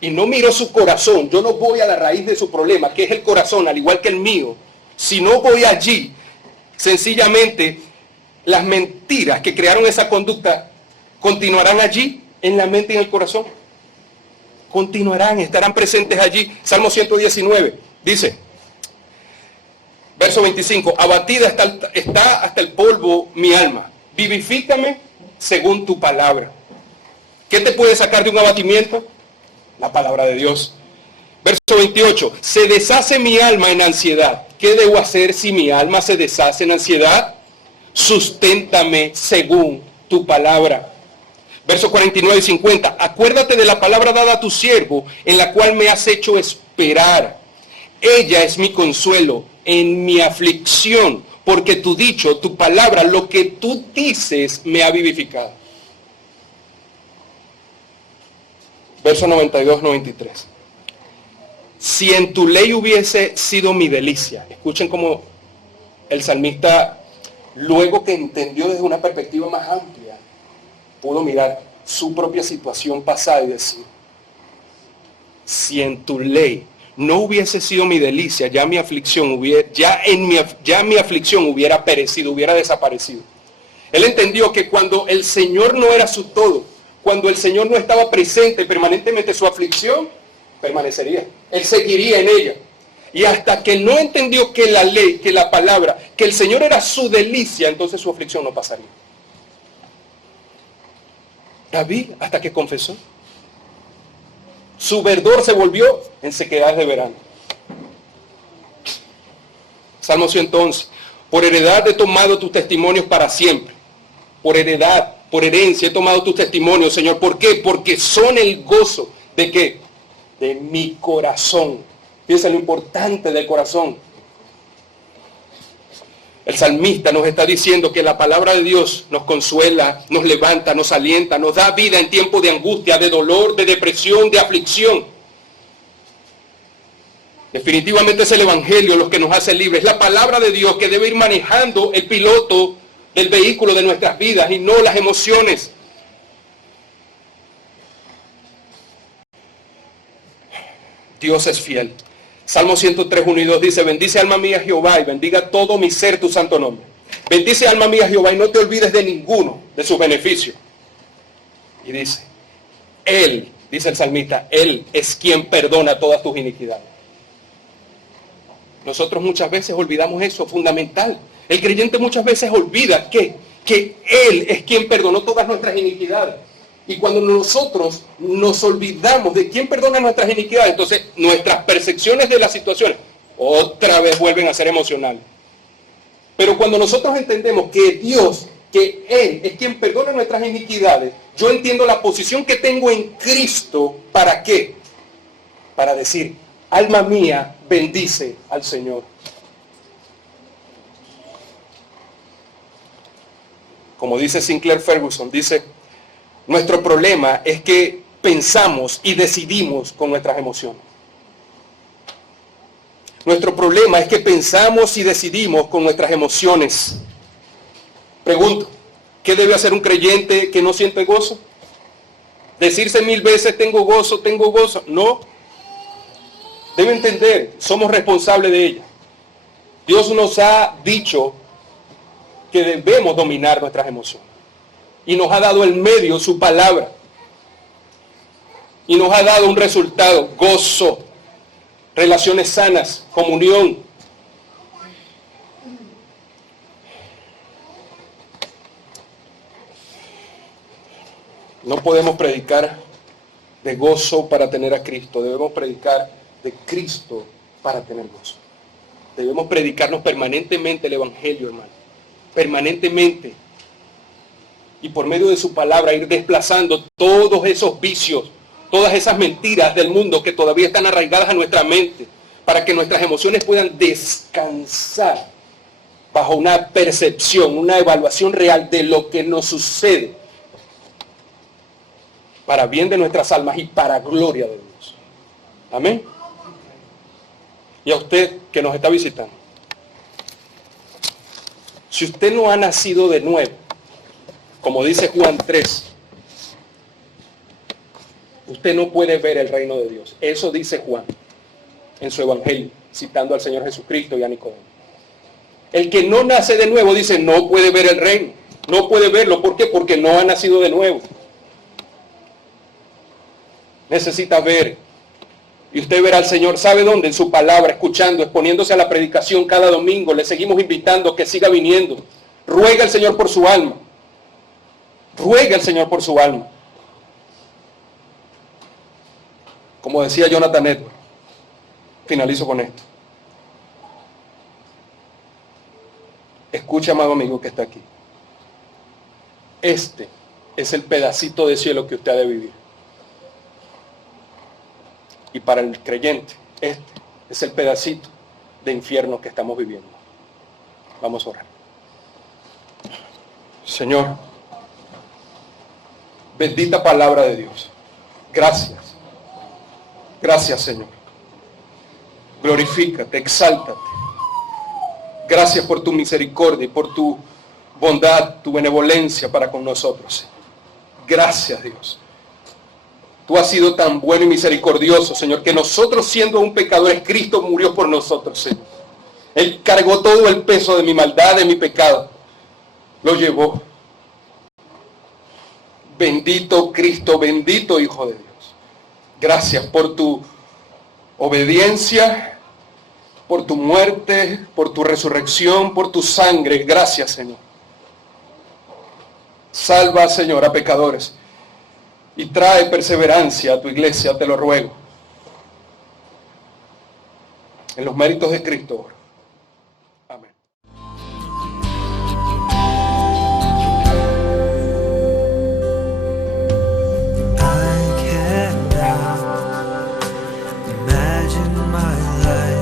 Y no miro su corazón, yo no voy a la raíz de su problema, que es el corazón, al igual que el mío. Si no voy allí, sencillamente las mentiras que crearon esa conducta continuarán allí, en la mente y en el corazón. Continuarán, estarán presentes allí. Salmo 119 dice, verso 25, abatida está hasta el polvo mi alma, vivifícame según tu palabra. ¿Qué te puede sacar de un abatimiento? La palabra de Dios. Verso 28, se deshace mi alma en ansiedad. ¿Qué debo hacer si mi alma se deshace en ansiedad? Susténtame según tu palabra. Versos 49 y 50, acuérdate de la palabra dada a tu siervo, en la cual me has hecho esperar. Ella es mi consuelo en mi aflicción, porque tu dicho, tu palabra, lo que tú dices, me ha vivificado. Verso 92-93. Si en tu ley hubiese sido mi delicia, escuchen cómo el salmista, luego que entendió desde una perspectiva más amplia, pudo mirar su propia situación pasada y decir, si en tu ley no hubiese sido mi delicia, ya mi aflicción hubiera perecido, hubiera desaparecido. Él entendió que cuando el Señor no era su todo, cuando el Señor no estaba presente permanentemente, su aflicción permanecería. Él seguiría en ella. Y hasta que no entendió que la ley, que la palabra, que el Señor era su delicia, entonces su aflicción no pasaría. David, hasta que confesó, su verdor se volvió en sequedad de verano. Salmo 111. Por heredad he tomado tus testimonios para siempre. Por heredad, por herencia he tomado tus testimonios, Señor. ¿Por qué? Porque son el gozo de ¿qué? De mi corazón. Fíjense lo importante del corazón. El salmista nos está diciendo que la palabra de Dios nos consuela, nos levanta, nos alienta, nos da vida en tiempos de angustia, de dolor, de depresión, de aflicción. Definitivamente es el Evangelio lo que nos hace libres. Es la palabra de Dios que debe ir manejando el piloto del vehículo de nuestras vidas y no las emociones. Dios es fiel. Salmo 103, 1 y 2 dice, bendice alma mía Jehová y bendiga todo mi ser tu santo nombre. Bendice alma mía Jehová y no te olvides de ninguno de sus beneficios. Y dice, Él, dice el salmista, Él es quien perdona todas tus iniquidades. Nosotros muchas veces olvidamos eso, fundamental. El creyente muchas veces olvida que Él es quien perdonó todas nuestras iniquidades. Y cuando nosotros nos olvidamos de quién perdona nuestras iniquidades, entonces nuestras percepciones de las situaciones otra vez vuelven a ser emocionales. Pero cuando nosotros entendemos que Dios, que Él es quien perdona nuestras iniquidades, yo entiendo la posición que tengo en Cristo. ¿Para qué? Para decir, alma mía, bendice al Señor. Como dice Sinclair Ferguson, dice, nuestro problema es que pensamos y decidimos con nuestras emociones. Nuestro problema es que pensamos y decidimos con nuestras emociones. Pregunto, ¿qué debe hacer un creyente que no siente gozo? ¿Decirse 1000 veces tengo gozo, tengo gozo? No. Debe entender, somos responsables de ella. Dios nos ha dicho que debemos dominar nuestras emociones. Y nos ha dado el medio, su palabra. Y nos ha dado un resultado, gozo, relaciones sanas, comunión. No podemos predicar de gozo para tener a Cristo. Debemos predicar de Cristo para tener gozo. Debemos predicarnos permanentemente el Evangelio, hermano. Permanentemente. Y por medio de su palabra ir desplazando todos esos vicios, todas esas mentiras del mundo que todavía están arraigadas a nuestra mente, para que nuestras emociones puedan descansar bajo una percepción, una evaluación real de lo que nos sucede, para bien de nuestras almas y para gloria de Dios. Amén. Y a usted que nos está visitando, si usted no ha nacido de nuevo, como dice Juan 3, usted no puede ver el reino de Dios. Eso dice Juan en su evangelio, citando al Señor Jesucristo y a Nicodemo. El que no nace de nuevo, dice, no puede ver el reino. No puede verlo. ¿Por qué? Porque no ha nacido de nuevo. Necesita ver. Y usted verá al Señor, ¿sabe dónde? En su palabra, escuchando, exponiéndose a la predicación cada domingo. Le seguimos invitando que siga viniendo. Ruega al Señor por su alma. Ruega al Señor por su alma. Como decía Jonathan Edwards, finalizo con esto. Escucha, amado amigo que está aquí. Este es el pedacito de cielo que usted ha de vivir. Y para el creyente, este es el pedacito de infierno que estamos viviendo. Vamos a orar. Señor, bendita palabra de Dios. Gracias. Gracias, Señor. Glorifícate, exáltate. Gracias por tu misericordia y por tu bondad, tu benevolencia para con nosotros, Señor. Gracias, Dios. Tú has sido tan bueno y misericordioso, Señor, que nosotros siendo aún pecadores, Cristo murió por nosotros, Señor. Él cargó todo el peso de mi maldad, de mi pecado. Lo llevó. Bendito Cristo, bendito Hijo de Dios. Gracias por tu obediencia, por tu muerte, por tu resurrección, por tu sangre. Gracias, Señor. Salva, Señor, a pecadores y trae perseverancia a tu iglesia, te lo ruego. En los méritos de Cristo. Amén. I cannot imagine my life